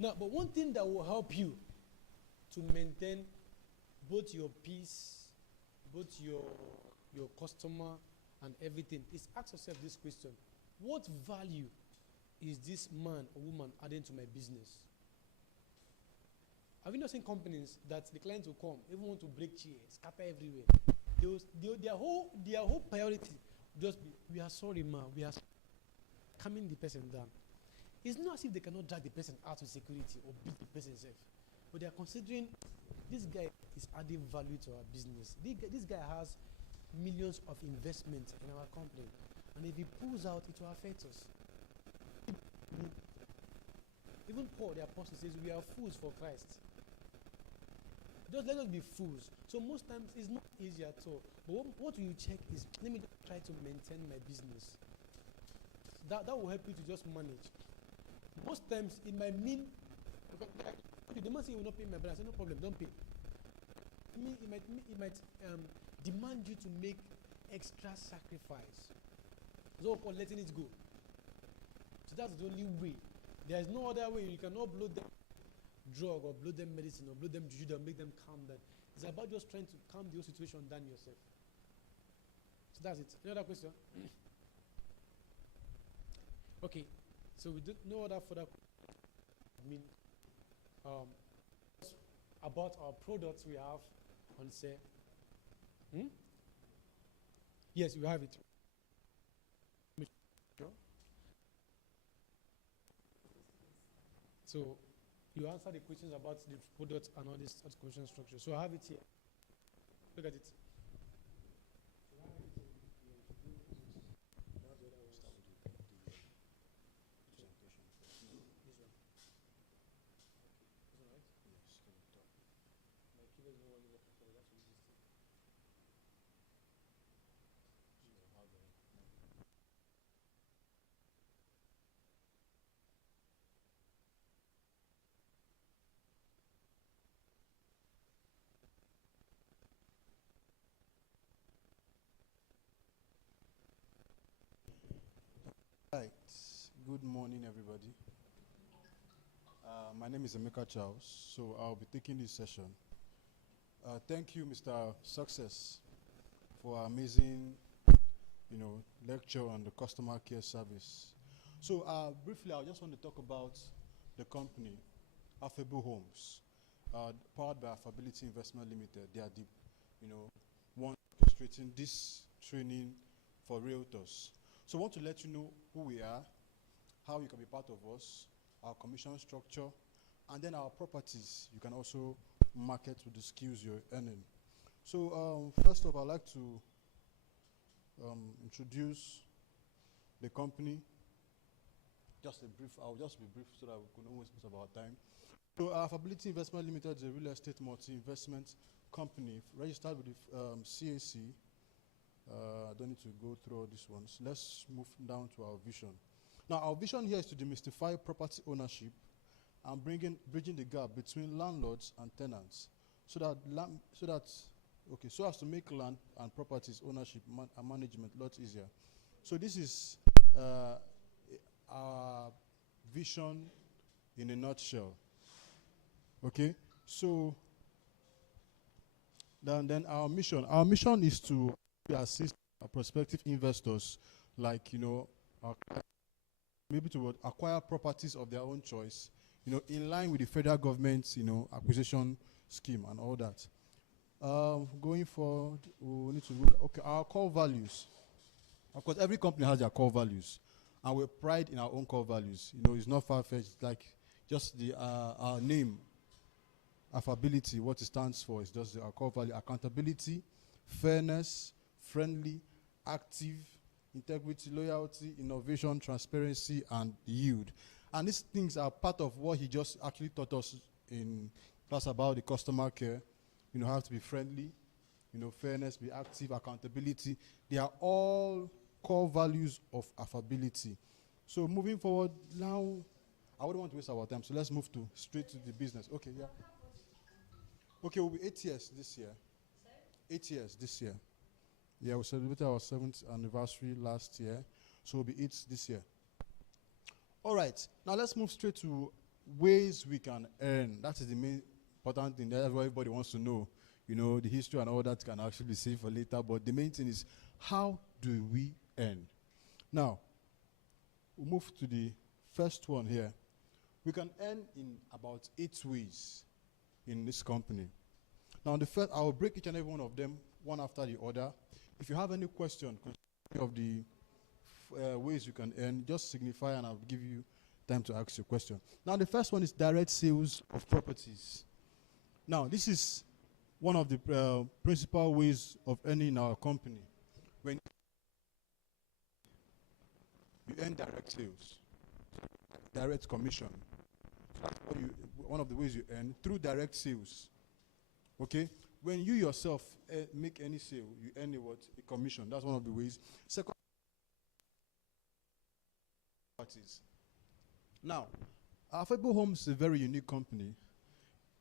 Now, but one thing that will help you to maintain both your peace, both your customer and everything is ask yourself this question. What value is this man or woman adding to my business? Have you not seen companies that the clients will come, even want to break chairs, scatter everywhere? Their whole priority just be, we are sorry, ma, we are calming the person down. It's not as if they cannot drag the person out with security or beat the person safe. But they are considering this guy is adding value to our business. This guy has millions of investment in our company. And if he pulls out, it will affect us. Even Paul, the apostle, says we are fools for Christ. Just let us be fools. So most times it's not easy at all. But what you check is, let me try to maintain my business. That will help you to just manage. Most times it might mean, the man say you will not pay my bill. I say no problem, don't pay. It might demand you to make extra sacrifice. So called letting it go. So that's the only way. There is no other way. You cannot blow them drug or blow them medicine or blow them juju or make them calm down. It's about just trying to calm the whole situation down yourself. So that's it. Any other question? Okay. So we don't know other further. About our products we have on sale. Hmm? Yes, you have it. Sure. So you answer the questions about the product and all this commission structure. So I have it here. Look at it. Right. Good morning, everybody. My name is Emeka Charles, so I'll be taking this session. Thank you, Mr. Success, for amazing, lecture on the customer care service. So, briefly, I just want to talk about the company, Affable Homes, powered by Affability Investment Limited. They are the, one orchestrating this training for realtors. So, I want to let you know who we are, how you can be part of us, our commission structure, and then our properties. You can also market with the skills you're earning. So first off, I'd like to introduce the company. I'll just be brief so that we can almost miss our time. So Affability Investment Limited is a real estate multi-investment company registered with the CAC. I don't need to go through all these ones. Let's move down to our vision. Now, our vision here is to demystify property ownership and bridging the gap between landlords and tenants, so as to make land and properties ownership and management a lot easier. So this is our vision in a nutshell. Okay, so then our mission. Our mission is to assist our prospective investors, like maybe to acquire properties of their own choice, in line with the federal government's, acquisition scheme and all that. Going forward, we need to look. Okay, our core values. Of course, every company has their core values, and we pride in our own core values. It's not far-fetched. It's like just our name, affability. What it stands for is just our core value: accountability, fairness, friendly, active, integrity, loyalty, innovation, transparency, and yield. And these things are part of what he just actually taught us in class about the customer care. Have to be friendly, fairness, be active, accountability. They are all core values of affability. So moving forward now, I wouldn't want to waste our time, so let's move straight to the business. Okay, yeah. Okay, we'll be 8 years this year. 8 years this year. Yeah, we celebrated our 7th anniversary last year, so we'll be 8 this year. All right, now let's move straight to ways we can earn. That is the main important thing. That's what everybody wants to know. The history and all that can actually be saved for later, but the main thing is, how do we earn? Now, we'll move to the first one here. We can earn in about 8 ways in this company. Now, the first, I will break each and every one of them one after the other. If you have any question of the ways you can earn, just signify and I'll give you time to ask your question. Now, the first one is direct sales of properties. Now, this is one of the principal ways of earning in our company. When you earn direct sales, direct commission. That's one of the ways you earn through direct sales. Okay? When you yourself make any sale, you earn a commission. That's one of the ways. Second, parties. Now, Affable Homes is a very unique company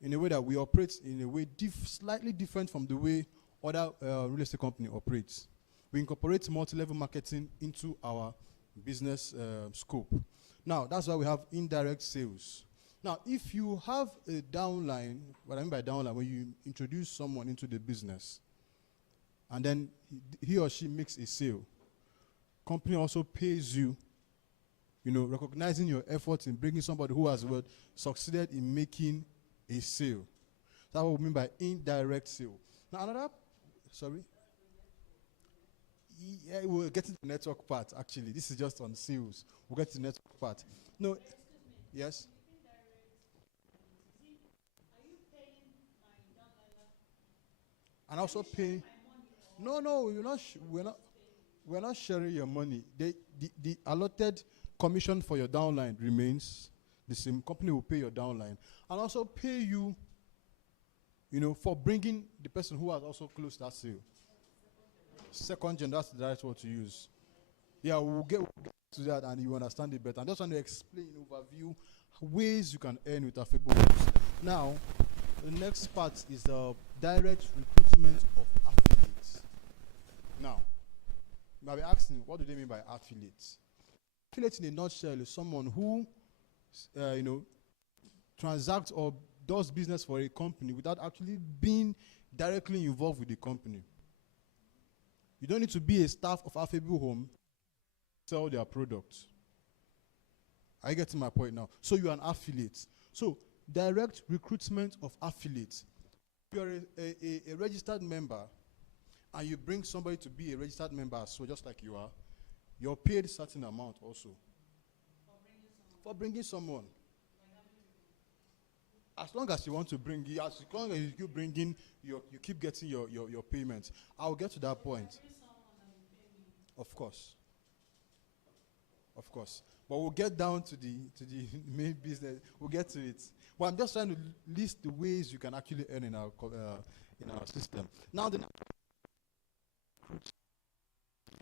in a way that we operate in a way slightly different from the way other real estate company operates. We incorporate multi-level marketing into our business scope. Now, that's why we have indirect sales. Now, if you have a downline, what I mean by downline, when you introduce someone into the business, and then he or she makes a sale, company also pays you, recognizing your efforts in bringing somebody who has succeeded in making a sale. That's what we mean by indirect sale. Now, Yeah, we'll get to the network part. Actually, this is just on sales. We'll get to the network part. No, yes, and also pay. No, no, we're not sharing your money. The allotted commission for your downline remains the same. Company will pay your downline and also pay you, for bringing the person who has also closed that sale. Second gen, that's the right word to use. Yeah, we'll get to that and you understand it better. I'm just trying to explain, overview, ways you can earn with Affable. Now, the next part is the direct recruitment of affiliates. Now, you might be asking, what do they mean by affiliates? Affiliate in a nutshell is someone who, transacts or does business for a company without actually being directly involved with the company. You don't need to be a staff of Affable Home to sell their products. Are you getting my point now? So you're an affiliate. So direct recruitment of affiliates. If you're a registered member and you bring somebody to be a registered member, so just like you are, you're paid a certain amount also. For bringing someone. As long as you want to bring, as long as you keep bringing, you keep getting your payments. I'll get to that point. Of course. Of course. But we'll get down to the main business. We'll get to it. But I'm just trying to list the ways you can actually earn in our system. Now the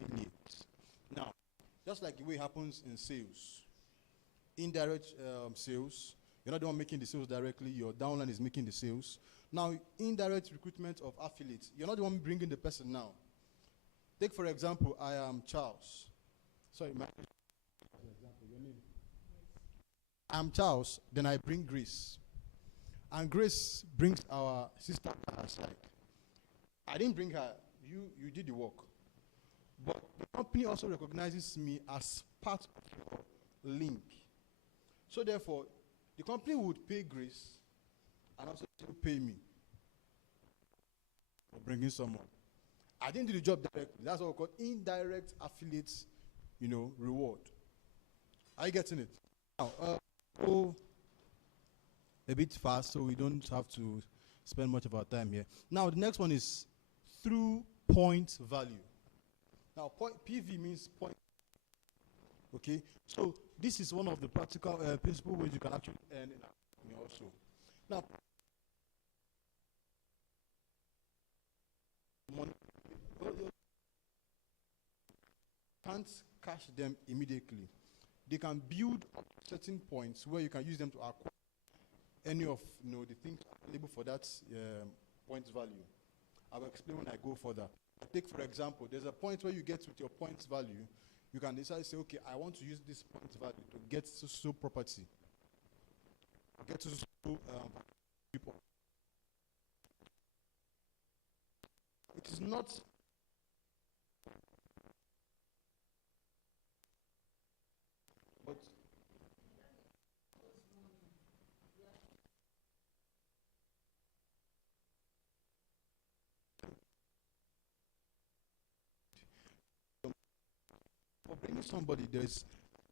affiliates. Now, just like the way it happens in sales, indirect sales, you're not the one making the sales directly, your downline is making the sales. Now, indirect recruitment of affiliates, you're not the one bringing the person now. Take, for example, I am Charles. Sorry, your name. I'm Charles, then I bring Grace. And Grace brings our sister by her side. I didn't bring her, you did the work. But the company also recognizes me as part of your link. So therefore, the company would pay Grace and also pay me for bringing someone. I didn't do the job directly. That's what we call indirect affiliates, reward. Are you getting it? Now, go a bit fast so we don't have to spend much of our time here. Now, the next one is through point value. Now, PV means point. Okay, so this is one of the practical principal ways you can actually earn in our company also. Now, money, you can't cash them immediately. They can build up certain points where you can use them to acquire any of the things available for that point value. I will explain when I go further. Take, for example, there's a point where you get with your points value. You can decide to say, okay, I want to use this point value to get so property. Get to people. It is not but for bringing somebody, there's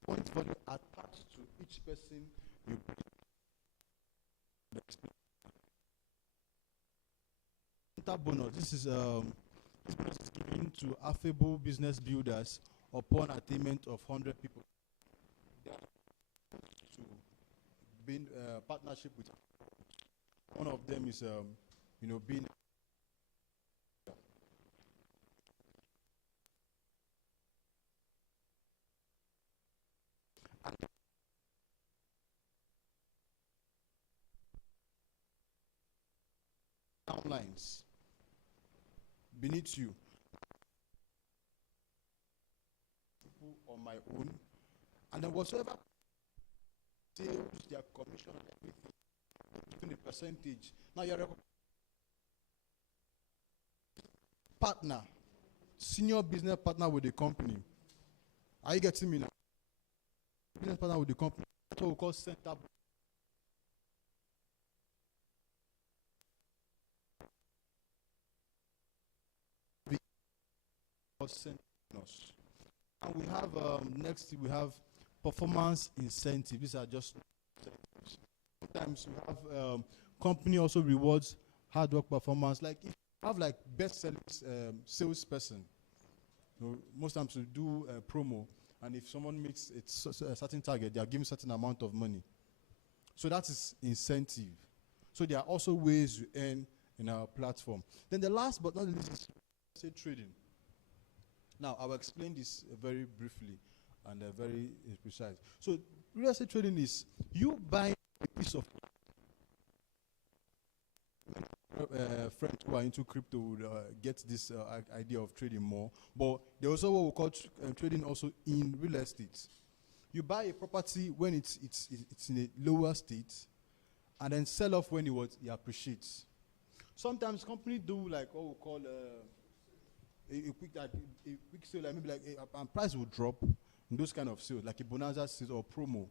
point value attached to each person you bring. Bonus. This is bonus is given to Affable business builders upon attainment of 100 people. They are to be partnership with. One of them is being downlines beneath you. People on my own, and then whatsoever sales, their commission, and everything, given the percentage. Now you're a partner, senior business partner with the company. Are you getting me now? Business partner with the company. That's what we call center. bonus. And we have next we have performance incentive. These are just incentives. Sometimes we have company also rewards hard work performance. Like if you have like best selling salesperson, most times we do a promo, and if someone makes a certain target, they are given certain amount of money. So that is incentive. So there are also ways you earn in our platform. Then the last but not least is trading. Now, I will explain this very briefly and very precise. So, real estate trading is you buy a piece of friends who are into crypto would get this idea of trading more. But there also what we call trading also in real estate. You buy a property when it's in a lower state, and then sell off when it appreciates. Sometimes companies do like what we call a quick sale, like maybe like a price will drop in those kind of sales, like a bonanza sale or promo.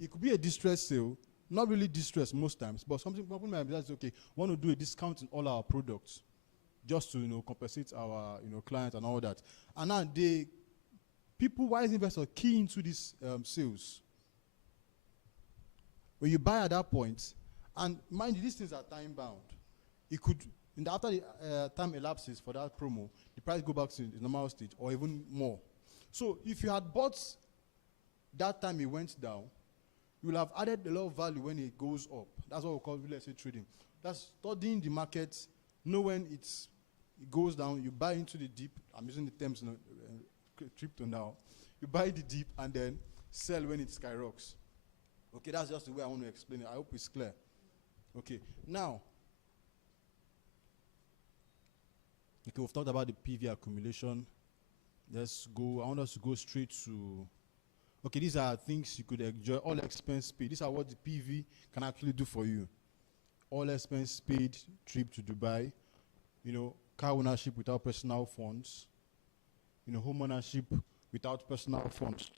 It could be a distress sale, not really distress most times, but something company might be like, okay, want to do a discount in all our products, just to compensate our clients and all that. And now people, wise investors, key into these sales. When you buy at that point, and mind you, these things are time bound. It could, after the time elapses for that promo, the price go back to the normal state or even more. So if you had bought that time it went down, you will have added a lot of value when it goes up. That's what we call real estate trading. That's studying the market, know when it goes down, you buy into the dip. I'm using the terms crypto now. You buy the dip and then sell when it skyrockets. Okay, that's just the way I want to explain it. I hope it's clear. Okay, now, we've talked about the PV accumulation. Let's go. I want us to go straight to. Okay, these are things you could enjoy. All expense paid. These are what the PV can actually do for you. All expense paid trip to Dubai. Car ownership without personal funds. Home ownership without personal funds.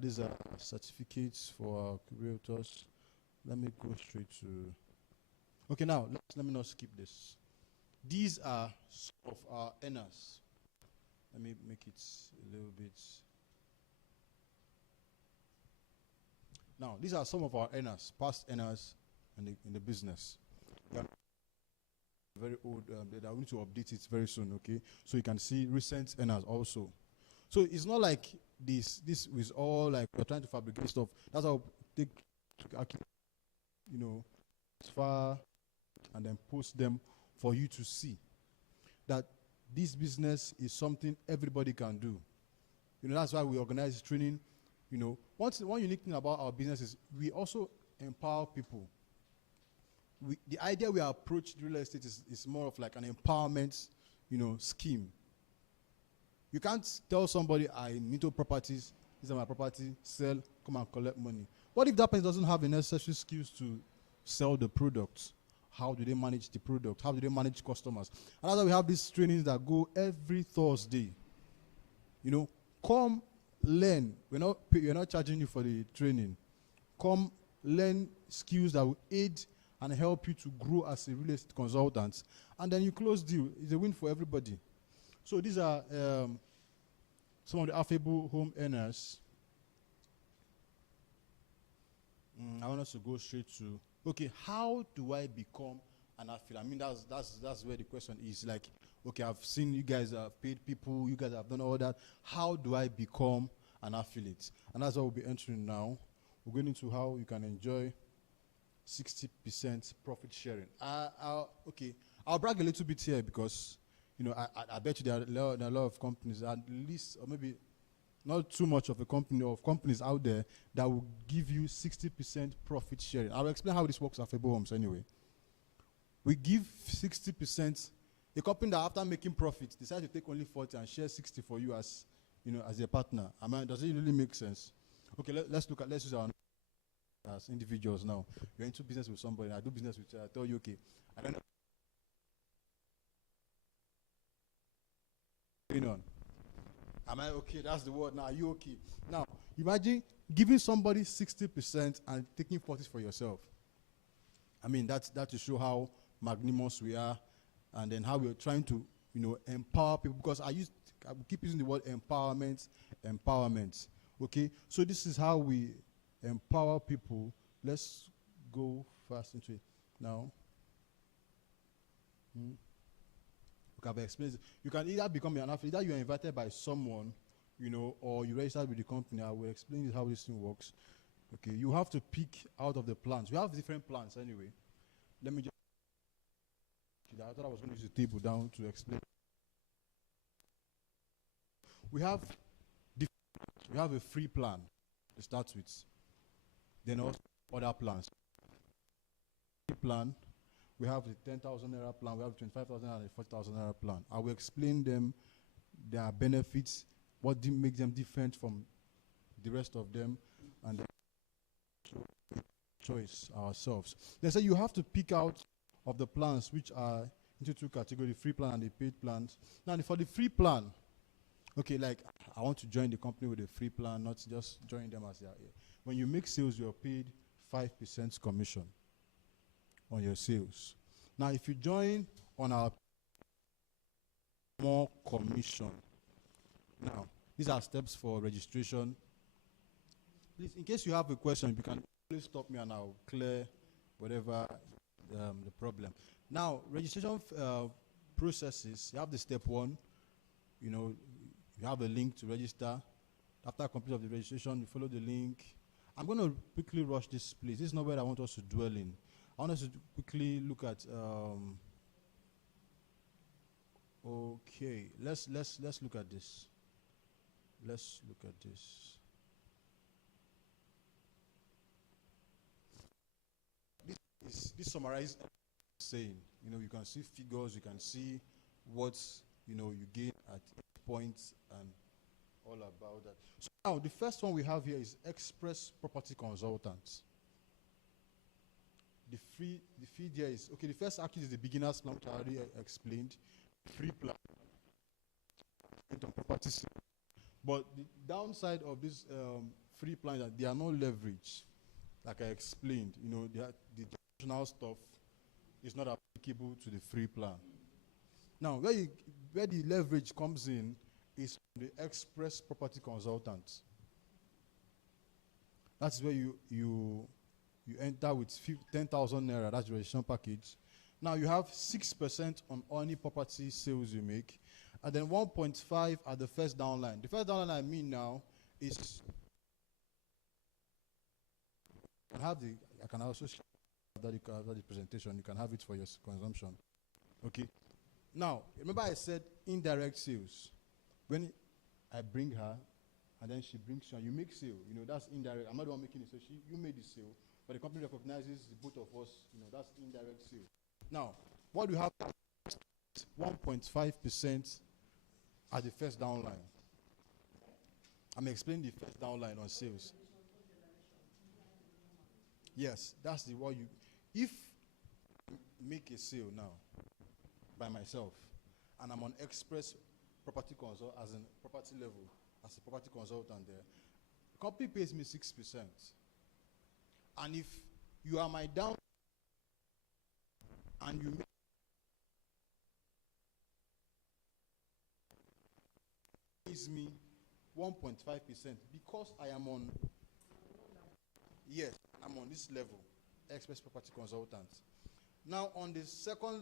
These are certificates for realtors. Let me go straight to. Okay, now let me not skip this. These are some of our earners. Let me make it a little bit. Now, these are some of our earners, past earners in the business. Very old. They are going to update it very soon. Okay, so you can see recent earners also. So it's not like this is all like we're trying to fabricate stuff. That's how take transfer and then post them for you to see that this business is something everybody can do. That's why we organize training. One unique thing about our business is we also empower people. The idea we approach real estate is more of like an empowerment, scheme. You can't tell somebody, I need to properties, these are my property, sell, come and collect money. What if that person doesn't have the necessary skills to sell the products? How do they manage the product? How do they manage customers? And that's why we have these trainings that go every Thursday. Come learn. We're not charging you for the training. Come learn skills that will aid and help you to grow as a real estate consultant. And then you close deal. It's a win for everybody. So these are some of the affable home earners. I want us to go straight to, okay, how do I become an affiliate? I mean, that's where the question is. Like, okay, I've seen you guys have paid people, you guys have done all that. How do I become an affiliate? And that's what we'll be entering now. We're going into how you can enjoy 60% profit sharing. Okay, I'll brag a little bit here because, I bet you there are a lot of companies, at least, or maybe not too much of a company or of companies out there that will give you 60% profit sharing. I'll explain how this works at Affable Homes anyway. We give 60%, a company that after making profit decides to take only 40 and share 60 for you as a partner. I mean, does it really make sense? Okay, let's use our as individuals now. You're into business with somebody, I do business with you, I tell you, okay, I don't know. On. Am I okay? That's the word now. Are you okay? Now, imagine giving somebody 60% and taking 40 for yourself. I mean, that to show how magnanimous we are and then how we're trying to, empower people, because I keep using the word empowerment. Okay, so this is how we empower people. Let's go fast into it now. Okay, I've explained it. You can either become an affiliate, either you're invited by someone, or you registered with the company. I will explain how this thing works. Okay, you have to pick out of the plans. We have different plans anyway. Let me just. I thought I was going to use the table down to explain. We have a free plan to start with. Then also other plans. Free plan. We have the 10,000 naira plan. We have 25,000 and the 40,000 naira plan. I will explain them, their benefits, what makes them different from the rest of them, and then choice ourselves. They say you have to pick out of the plans which are into two categories, the free plan and the paid plans. Now, for the free plan, okay, like I want to join the company with a free plan, not just join them as they are here. When you make sales, you're paid 5% commission on your sales. Now, if you join on our more commission, now these are steps for registration. Please, in case you have a question, you can please stop me and I'll clear whatever the problem. Now, registration processes. You have the step one. You have a link to register. After completion of the registration, you follow the link. I'm going to quickly rush this, please. This is not where I want us to dwell in. I want us to quickly look at. Okay, let's look at this. Let's look at this. This summarizes saying. You can see figures. You can see what you gain at each point and all about that. So now the first one we have here is Express Property Consultants. The fee there is okay. The first actually is the beginner's plan, which I already explained. Free plan on properties, but the downside of this free plan is that they are not leveraged, like I explained. The traditional stuff is not applicable to the free plan. Now, where the leverage comes in is the Express Property Consultants. That's where you enter with 10,000 naira. That's the registration package. Now you have 6% on any property sales you make, and then 1.5 at the first downline. The first downline I mean now is I can also share that the presentation. You can have it for your consumption. Okay. Now remember I said indirect sales. When I bring her, and then she brings you, and you make sale. That's indirect. I'm not the one making it. So you made the sale, but the company recognizes the both of us. That's indirect sale. Now, what do you have? 1.5% at the first downline. I'm explaining the first downline on sales. Yes, that's the what you. If make a sale now by myself, and I'm on Express Property Consult as in property level, as a property consultant there, company pays me 6%. And if you are my down and you make pays me 1.5% because I am on I'm on this level, Express Property Consultant. Now on the second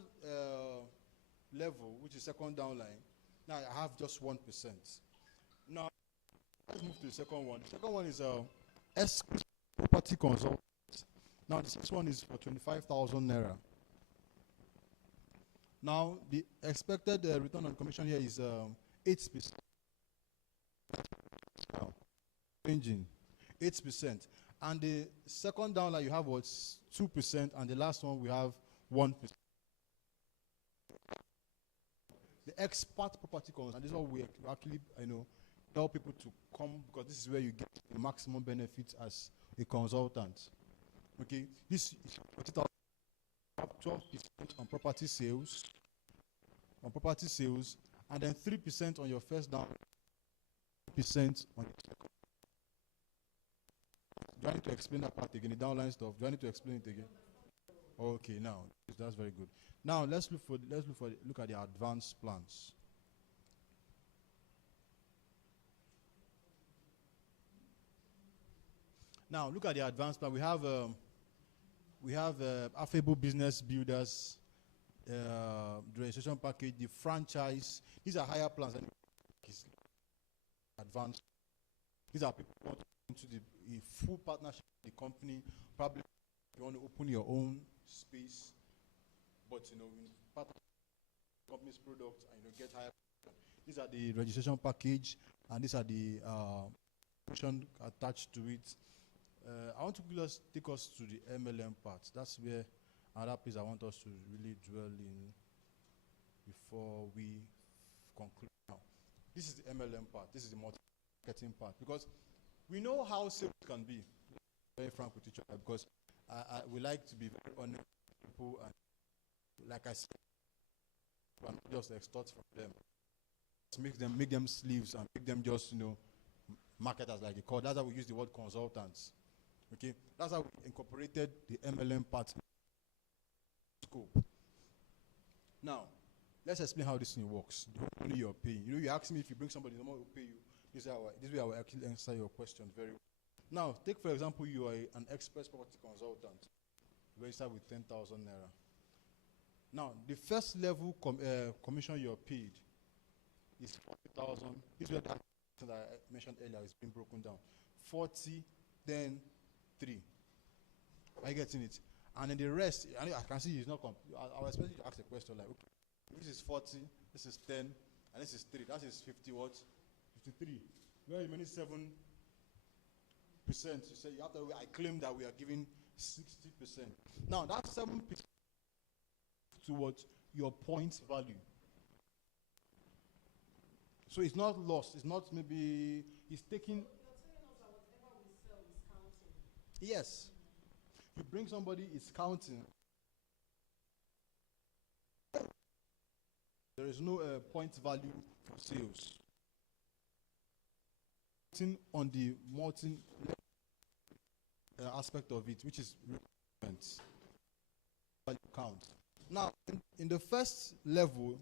level, which is second downline, now I have just 1%. Now let's move to the second one. The second one is Express Property Consultant. Now this one is for 25,000 naira. Now the expected return on commission here is 8%. Changing 8%, and the second downline you have was 2%, and the last one we have 1%. The expert property consultant, and this is what we actually tell people to come, because this is where you get the maximum benefits as a consultant. Okay, this is 12% on property sales, and then 3% on your first down, 3% on your second. Do I need to explain that part again, the downline stuff? Do I need to explain it again? Okay, now, that's very good. Now look at the advanced plans. Now look at the advanced plan. We have Affable Business Builders, the registration package, the franchise. These are higher plans and advanced. These are people who want to into the full partnership with the company. Probably you want to open your own space, but partner company's product and get higher. These are the registration package, and these are the function attached to it. I want to just take us to the MLM part. That's where another piece I want us to really dwell in before we conclude. Now, this is the MLM part. This is the marketing part, because we know how sales can be. Very frank with each other, because we like to be very honest with people, and like I said, and just extort from them. Make them slaves and make them just marketers, like they call. That's how we use the word consultants. Okay, that's how we incorporated the MLM part scope. Now, let's explain how this thing works. The money you're paying. You ask me if you bring somebody, the more will pay you. This way I will actually answer your question very well. Now, take for example, you are an express property consultant. Register with 10,000 naira. Now, the first level commission you're paid is 40,000. This is where that I mentioned earlier is being broken down. 40, then 3. Are you getting it? And then the rest, I can see it's not I was expecting you to ask a question like, okay, this is 40, this is 10, and this is 3. That is 50 what? 53. Where remaining 7%, you say you have to, I claim that we are giving 60%. Now that 7% towards your point value. So it's not lost. It's not maybe it's taking. You're telling us that whatever we sell is counting. Yes. You bring somebody, it's counting. There is no point value for sales. On the multi aspect of it, which is recruitment count. Now, in the first level,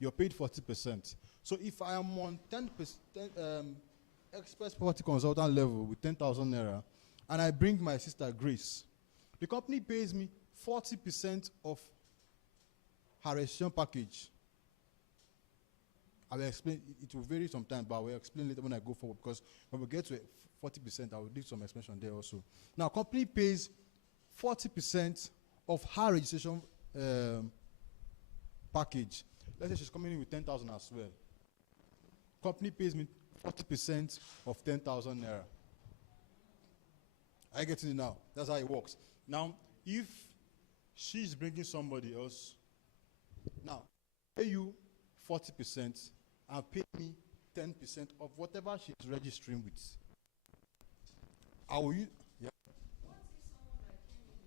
you're paid 40%. So if I am on 10% express property consultant level with 10,000 naira, and I bring my sister Grace, the company pays me 40% of her registration package. I will explain, it will vary sometimes, but I will explain later when I go forward, because when we get to 40%, I will do some explanation there also. Now, company pays 40% of her registration package. Let's say she's coming in with 10,000 as well. Company pays me 40% of 10,000 naira. I get it now. That's how it works. Now, if she's bringing somebody else, now, pay you 40% and pay me 10% of whatever she's registering with. I will use, yeah. What if someone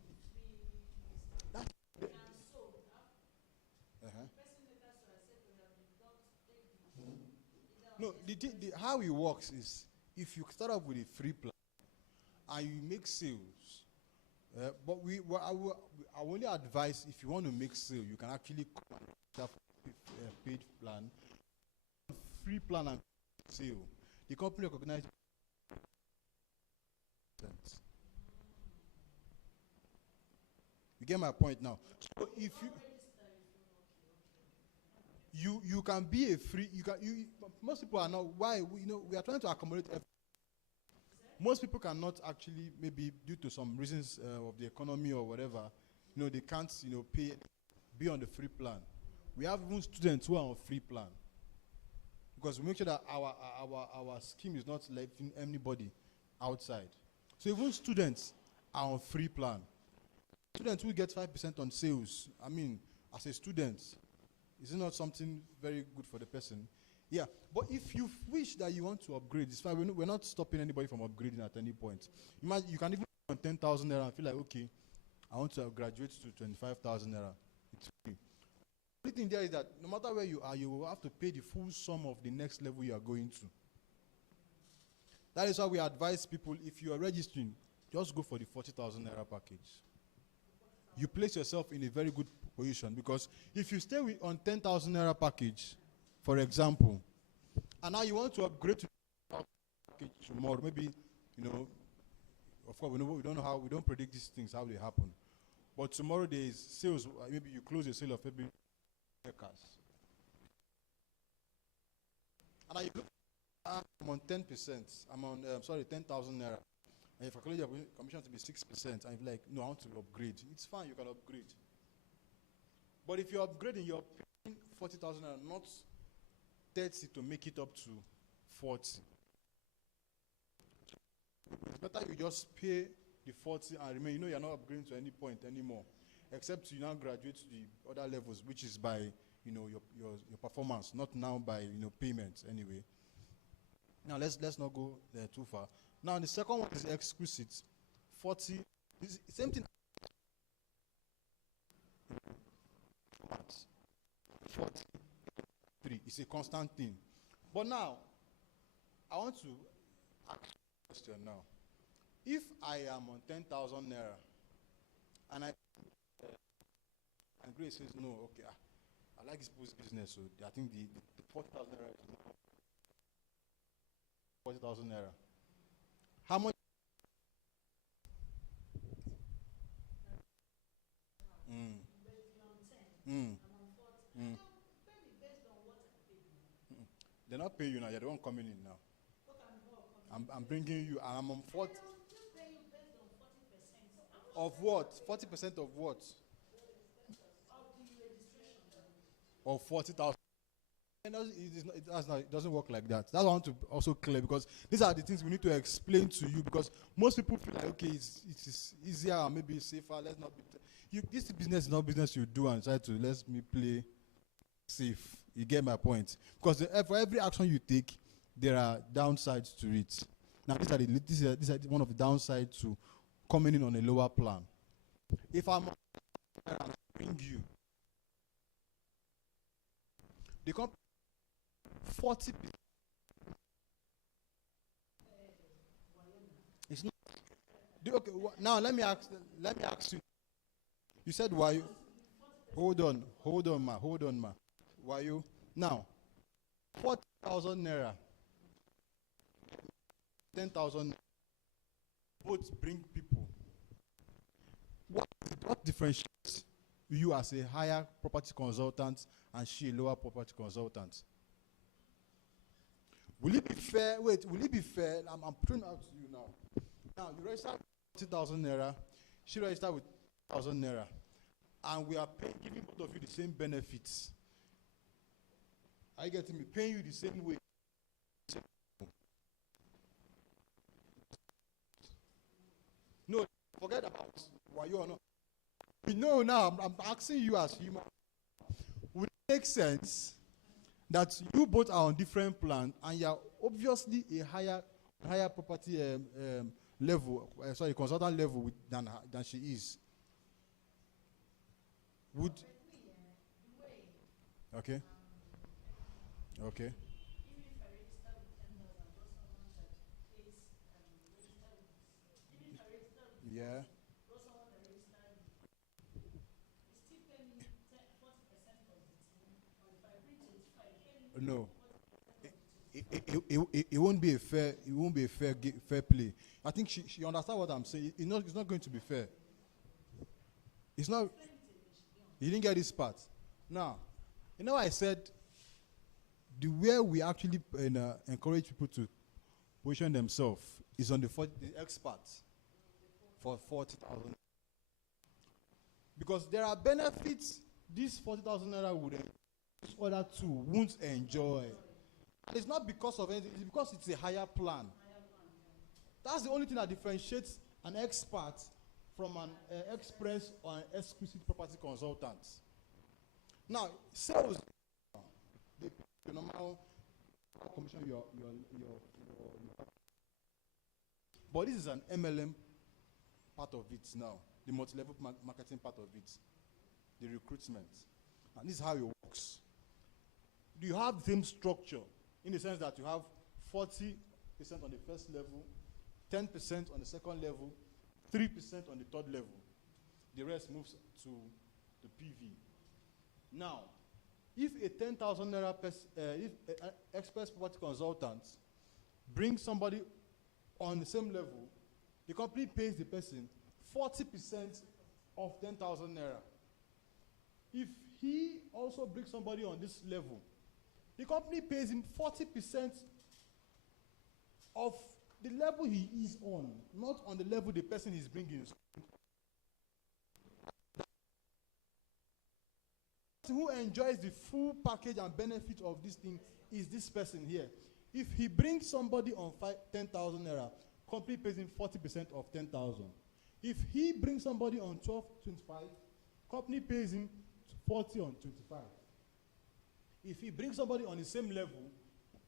that came in with free and sold? Uh-huh. Person later said we have been No, how it works is, if you start off with a free plan and you make sales, but I will only advise, if you want to make sale, you can actually come and have a paid plan, free plan and sale. The company recognizes. You get my point now. So if you can be a free, most people are not, why we are trying to accommodate everything. Most people cannot actually, maybe due to some reasons of the economy or whatever, they can't be on the free plan. We have even students who are on free plan, because we make sure that our scheme is not letting anybody outside. So even students are on free plan. Students will get 5% on sales. I mean, as a student, is it not something very good for the person? Yeah, but if you wish that you want to upgrade, it's fine. We're not stopping anybody from upgrading at any point. You can even on 10,000 naira and feel like, okay, I want to graduate to 25,000 naira. It's free. The only thing there is that no matter where you are, you will have to pay the full sum of the next level you are going to. That is why we advise people, if you are registering, just go for the 40,000 naira package. You place yourself in a very good position, because if you stay on 10,000 naira package, for example, and now you want to upgrade to package tomorrow, maybe, of course, we don't know how, we don't predict these things, how they happen. But tomorrow there is sales, maybe you close a sale of maybe cars. And I look, I'm on 10%, I'm on, 10,000 naira. And if I calculate your commission to be 6%, I'm like, no, I want to upgrade. It's fine, you can upgrade. But if you're upgrading, you're paying 40,000 naira, not 30 to make it up to 40. It's better you just pay the 40 and remain. You're not upgrading to any point anymore, except you now graduate to the other levels, which is by your performance, not now by payments anyway. Now let's not go there too far. Now the second one is exquisite. 40 is same thing. 43 is a constant thing. But now I want to ask a question now. If I am on 10,000 naira and and Grace says no, okay, I like this business, so I think the 40,000 naira is 40,000 naira. How much? They're not paying you now. You're the one coming in now. I'm bringing you, and I'm on 40. Of what? 40% of what? Of 40,000. And it doesn't work like that. That's what I want to also clear, because these are the things we need to explain to you, because most people feel like, okay, it's easier or maybe safer. Let's not be. This business is not business you do and try to let me play safe. You get my point? Because for every action you take, there are downsides to it. Now, these are one of the downsides to coming in on a lower plan. If I'm bring you, the company 40. It's not. Okay. Now let me ask you. You said why you? Hold on, ma. Why you? Now, 40,000 naira, 10,000. Both bring people. What differentiates you as a higher property consultant and she a lower property consultant? Will it be fair? Wait, will it be fair? I'm putting out to you now. Now, you register with 40,000 naira, she registered with 1,000 naira, and we are giving both of you the same benefits. Are you getting me? Paying you the same way. No, forget about why you are not. We know now, I'm asking you as human. Would it make sense that you both are on different plans and you are obviously a higher property level, consultant level than she is? Would okay. Okay. Yeah. No. It won't be a fair. It won't be a fair play. I think she understands what I'm saying. It's not going to be fair. It's not. You didn't get this part. Now, I said the way we actually encourage people to position themselves is on the experts for 40,000. Because there are benefits this 40,000 naira would this other two won't enjoy. And it's not because of anything, it's because it's a higher plan. That's the only thing that differentiates an expert from an express or an exquisite property consultant. Now, sales, the normal commission your but this is an MLM part of it now, the multi-level marketing part of it, the recruitment. And this is how it works. Do you have the same structure in the sense that you have 40% on the first level, 10% on the second level, 3% on the third level. The rest moves to the PV. Now, if a 10,000 naira if an expert property consultant brings somebody on the same level, the company pays the person 40% of 10,000 naira. If he also brings somebody on this level, the company pays him 40% of the level he is on, not on the level the person is bringing. Who enjoys the full package and benefit of this thing is this person here. If he brings somebody on 10,000 naira, company pays him 40% of 10,000. If he brings somebody on 12.25, company pays him 40 on 25. If he brings somebody on the same level,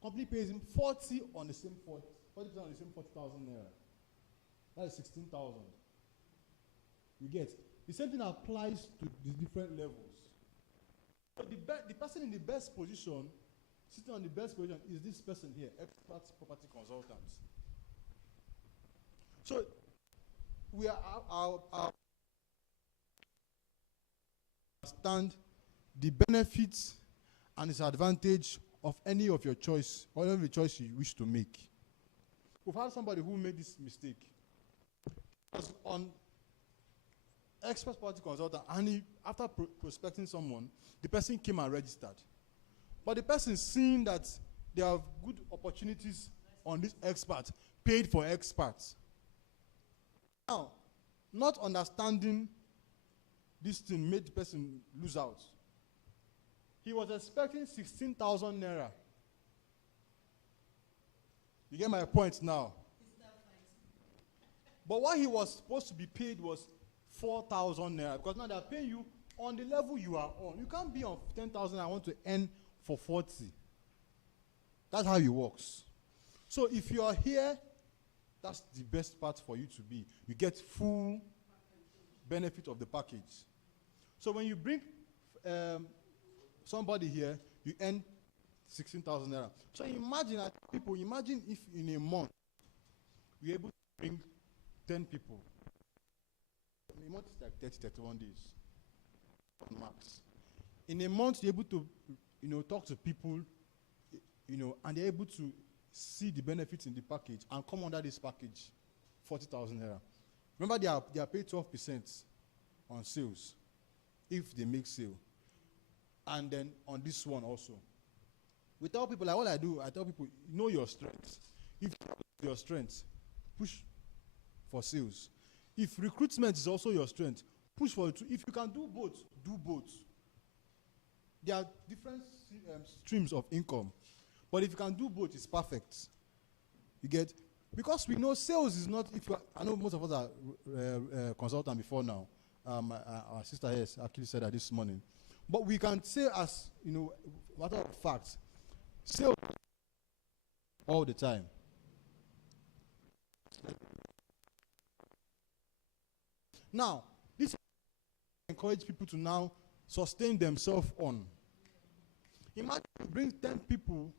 company pays him 40 on the same 40% on the same 40,000 naira. That is 16,000. You get? The same thing applies to the different levels. So the person in the best position, sitting on the best position, is this person here, expert property consultants. So we are understand the benefits and disadvantage of any of your choice, or any of the choice you wish to make. We've had somebody who made this mistake. He was on expert property consultant, and he, after prospecting someone, the person came and registered. But the person, seeing that there are good opportunities on this expert, paid for experts. Now, not understanding this thing made the person lose out. He was expecting 16,000 naira. You get my point now? But what he was supposed to be paid was 4,000 naira, because now they are paying you on the level you are on. You can't be on 10,000 and want to earn for 40. That's how it works. So if you are here, that's the best part for you to be. You get full benefit of the package. So when you bring somebody here, you earn 16,000 naira. So imagine if in a month you're able to bring 10 people. In a month it's like 30, 31 days max. In a month you're able to, talk to people, and they're able to see the benefits in the package and come under this package, 40,000 naira. Remember, they are paid 12% on sales if they make sale, and then on this one also. We tell people, like what I do, I tell people, know your strengths. If you know your strengths, push for sales. If recruitment is also your strength, push for it. If you can do both, do both. There are different streams of income, but if you can do both, it's perfect. You get? Because we know sales is not, I know most of us are consultant before now. Our sister here actually said that this morning. But we can say, as matter of fact, sales all the time. Now, this encourage people to now sustain themselves on. Imagine you bring 10 people.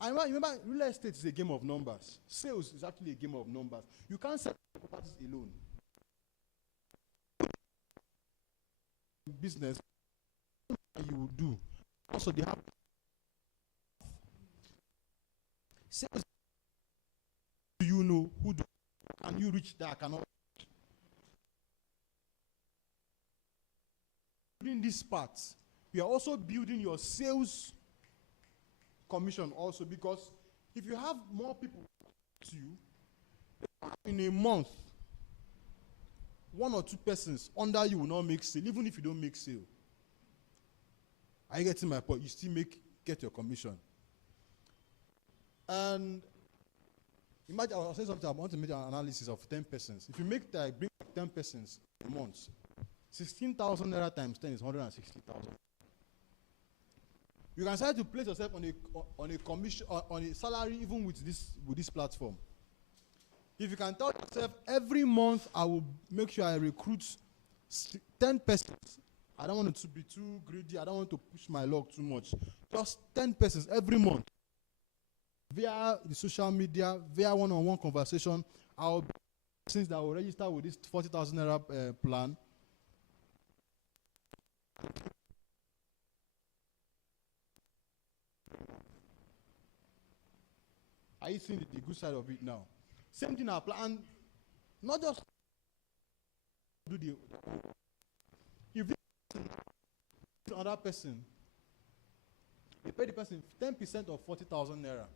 I remember real estate is a game of numbers. Sales is actually a game of numbers. You can't sell properties alone. Business, you will do. Also, they have sales. Do you know who do? Can you reach that? Cannot. Building this part, we are also building your sales commission also, because if you have more people to you in a month, 1 or 2 persons under you will not make sale, even if you don't make sale. Are you getting my point? You still get your commission. And imagine, I'll say something, I want to make an analysis of 10 persons. If you bring 10 persons a month, 16,000 naira times 10 is 160,000. You can start to place yourself on a commission, on a salary, even with this platform. If you can tell yourself, every month I will make sure I recruit 10 persons. I don't want it to be too greedy. I don't want to push my luck too much. Just 10 persons every month. Via the social media, via one-on-one conversation, I'll be persons that will register with this 40,000 naira plan. Are you seeing the good side of it now? Same thing apply, and not just do the. If this other person, you pay the person 10% of 40,000 naira.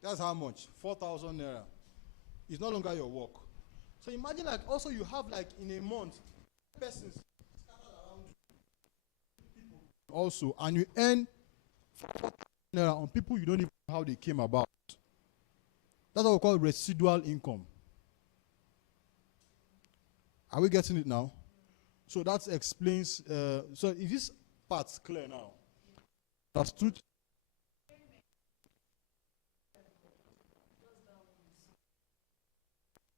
That's how much? 4,000 naira. It's no longer your work. So imagine like also you have like in a month persons scattered around people also, and you earn 4,000 naira on people you don't even know how they came about. That's what we call residual income. Are we getting it now? So that explains. So is this part clear now? That's true.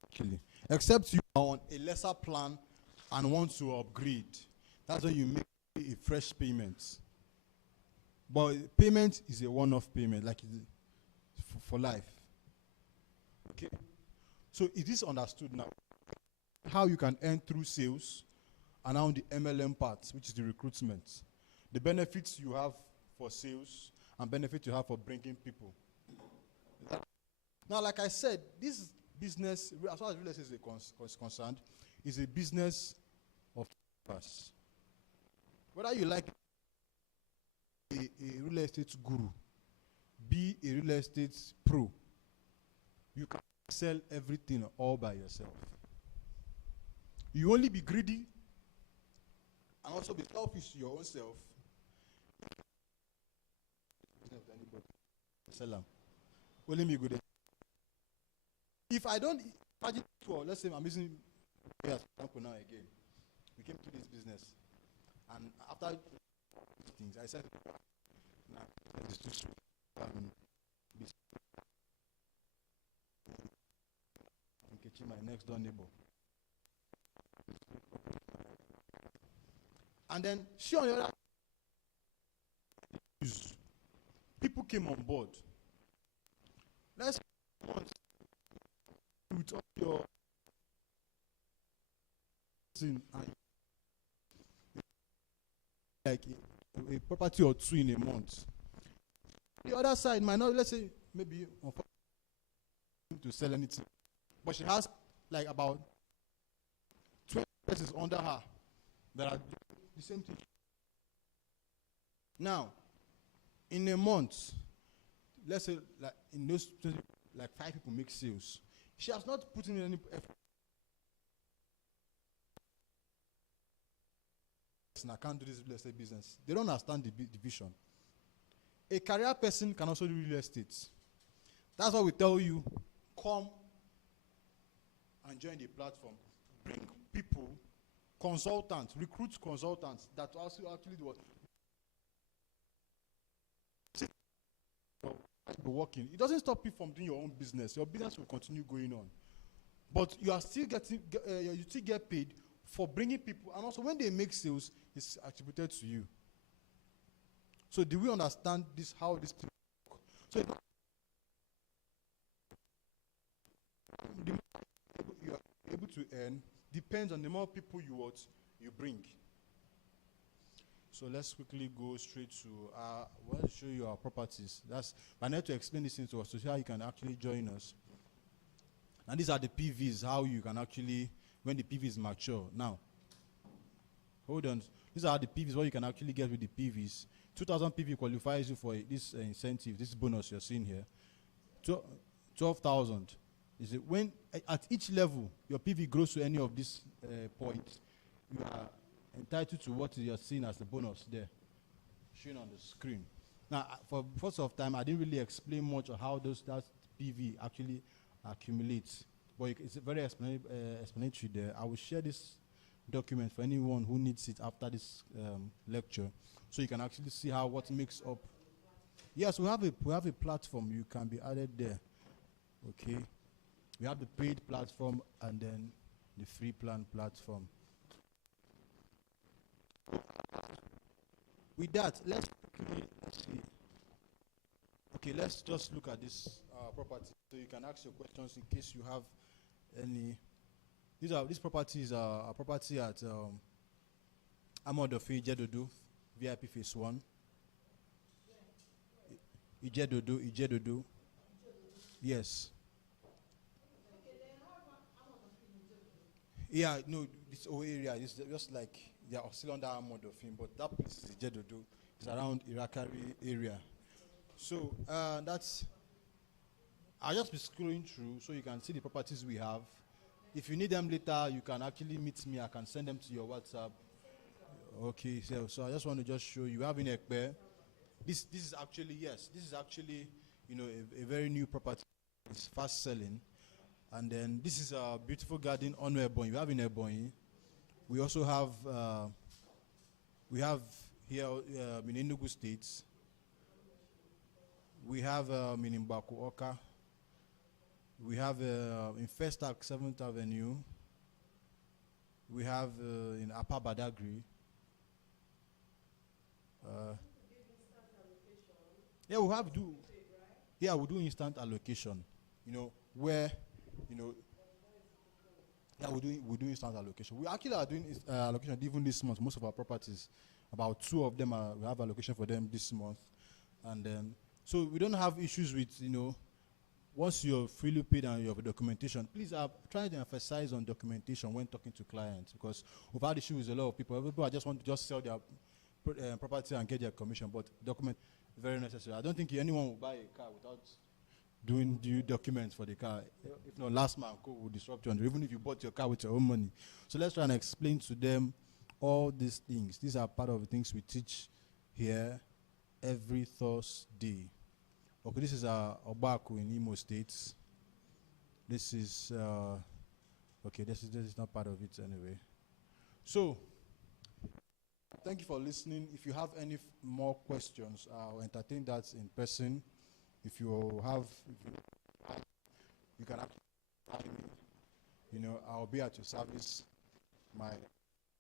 Actually, except you are on a lesser plan and want to upgrade, that's when you make a fresh payment. But payment is a one-off payment, like for life. Okay. So it is understood now how you can earn through sales, and now the MLM part, which is the recruitment, the benefits you have for sales and benefits you have for bringing people. Now, like I said, this business, as far as real estate is concerned, is a business of purpose. Whether you like a real estate guru, be a real estate pro, you can sell everything all by yourself. You only be greedy and also be selfish to your own self. Sell them. Only me good. If I don't imagine, let's say I'm using as example now again. We came to this business, and after things, I said, "Nah, this is too sweet." Nkechi, my next door neighbor. And then she on the other people came on board. Let's with all your like a property or two in a month. The other side might not, let's say maybe to sell anything, but she has like about 20 persons under her that are the same thing. Now, in a month, let's say like in those 20, like 5 people make sales. She has not put in any effort. I can't do this real estate business. They don't understand the division. A career person can also do real estate. That's why we tell you, come and join the platform. Bring people, consultants, recruit consultants that also actually do what working. It doesn't stop you from doing your own business. Your business will continue going on, but you are still getting you still get paid for bringing people, and also when they make sales, it's attributed to you. So do we understand this? How this thing works? So the more you are able to earn depends on the more people you bring. So let's quickly go straight to we'll show you our properties. I need to explain this to us to see how you can actually join us. And these are the PVs, how you can actually, when the PV is mature. Now, hold on. These are the PVs, what you can actually get with the PVs. 2,000 PV qualifies you for this incentive, this bonus you're seeing here. 12,000 is it when at each level your PV grows to any of these points, you are entitled to what you're seeing as the bonus there, shown on the screen. Now, for first of time, I didn't really explain much on how that PV actually accumulates, but it's very explanatory there. I will share this document for anyone who needs it after this lecture, so you can actually see how what makes up. Yes, we have a platform. You can be added there. Okay, we have the paid platform and then the free plan platform. With that, let's see. Okay, let's just look at this property, so you can ask your questions in case you have any These properties are a property at Amodofi Ijedodo, VIP Phase 1. Ijedodo. Yes. Yeah, no, this whole area is just like they are still under Amodofi, but that place is Ijedodo. It's around Irakari area. So that's. I'll just be scrolling through so you can see the properties we have. If you need them later, you can actually meet me. I can send them to your WhatsApp. Okay, so I just want to just show you. We have in Ekpe. This is actually, yes, this is actually, a very new property. It's fast selling. And then this is a beautiful garden on Ebonyi. We have in Ebonyi. We also have here in Enugu States. We have in Bakuoka. We have in Festac 7th Avenue. We have in Upper Badagry. Yeah, we have do. Yeah, we do instant allocation. Where, yeah, we do instant allocation. We actually are doing allocation even this month. Most of our properties, about 2 of them we have allocation for them this month, and then so we don't have issues with once you're freely paid and you have a documentation. Please try to emphasize on documentation when talking to clients, because we've had issues with a lot of people. People just want to just sell their property and get their commission, but document very necessary. I don't think anyone will buy a car without doing due documents for the car. If not, last man will disrupt you, even if you bought your car with your own money. So let's try and explain to them all these things. These are part of the things we teach here every Thursday. Okay, this is Obaku in Imo State. This is okay. This is not part of it anyway. So thank you for listening. If you have any more questions, I'll entertain that in person. If you have, you can actually find me. I'll be at your service. My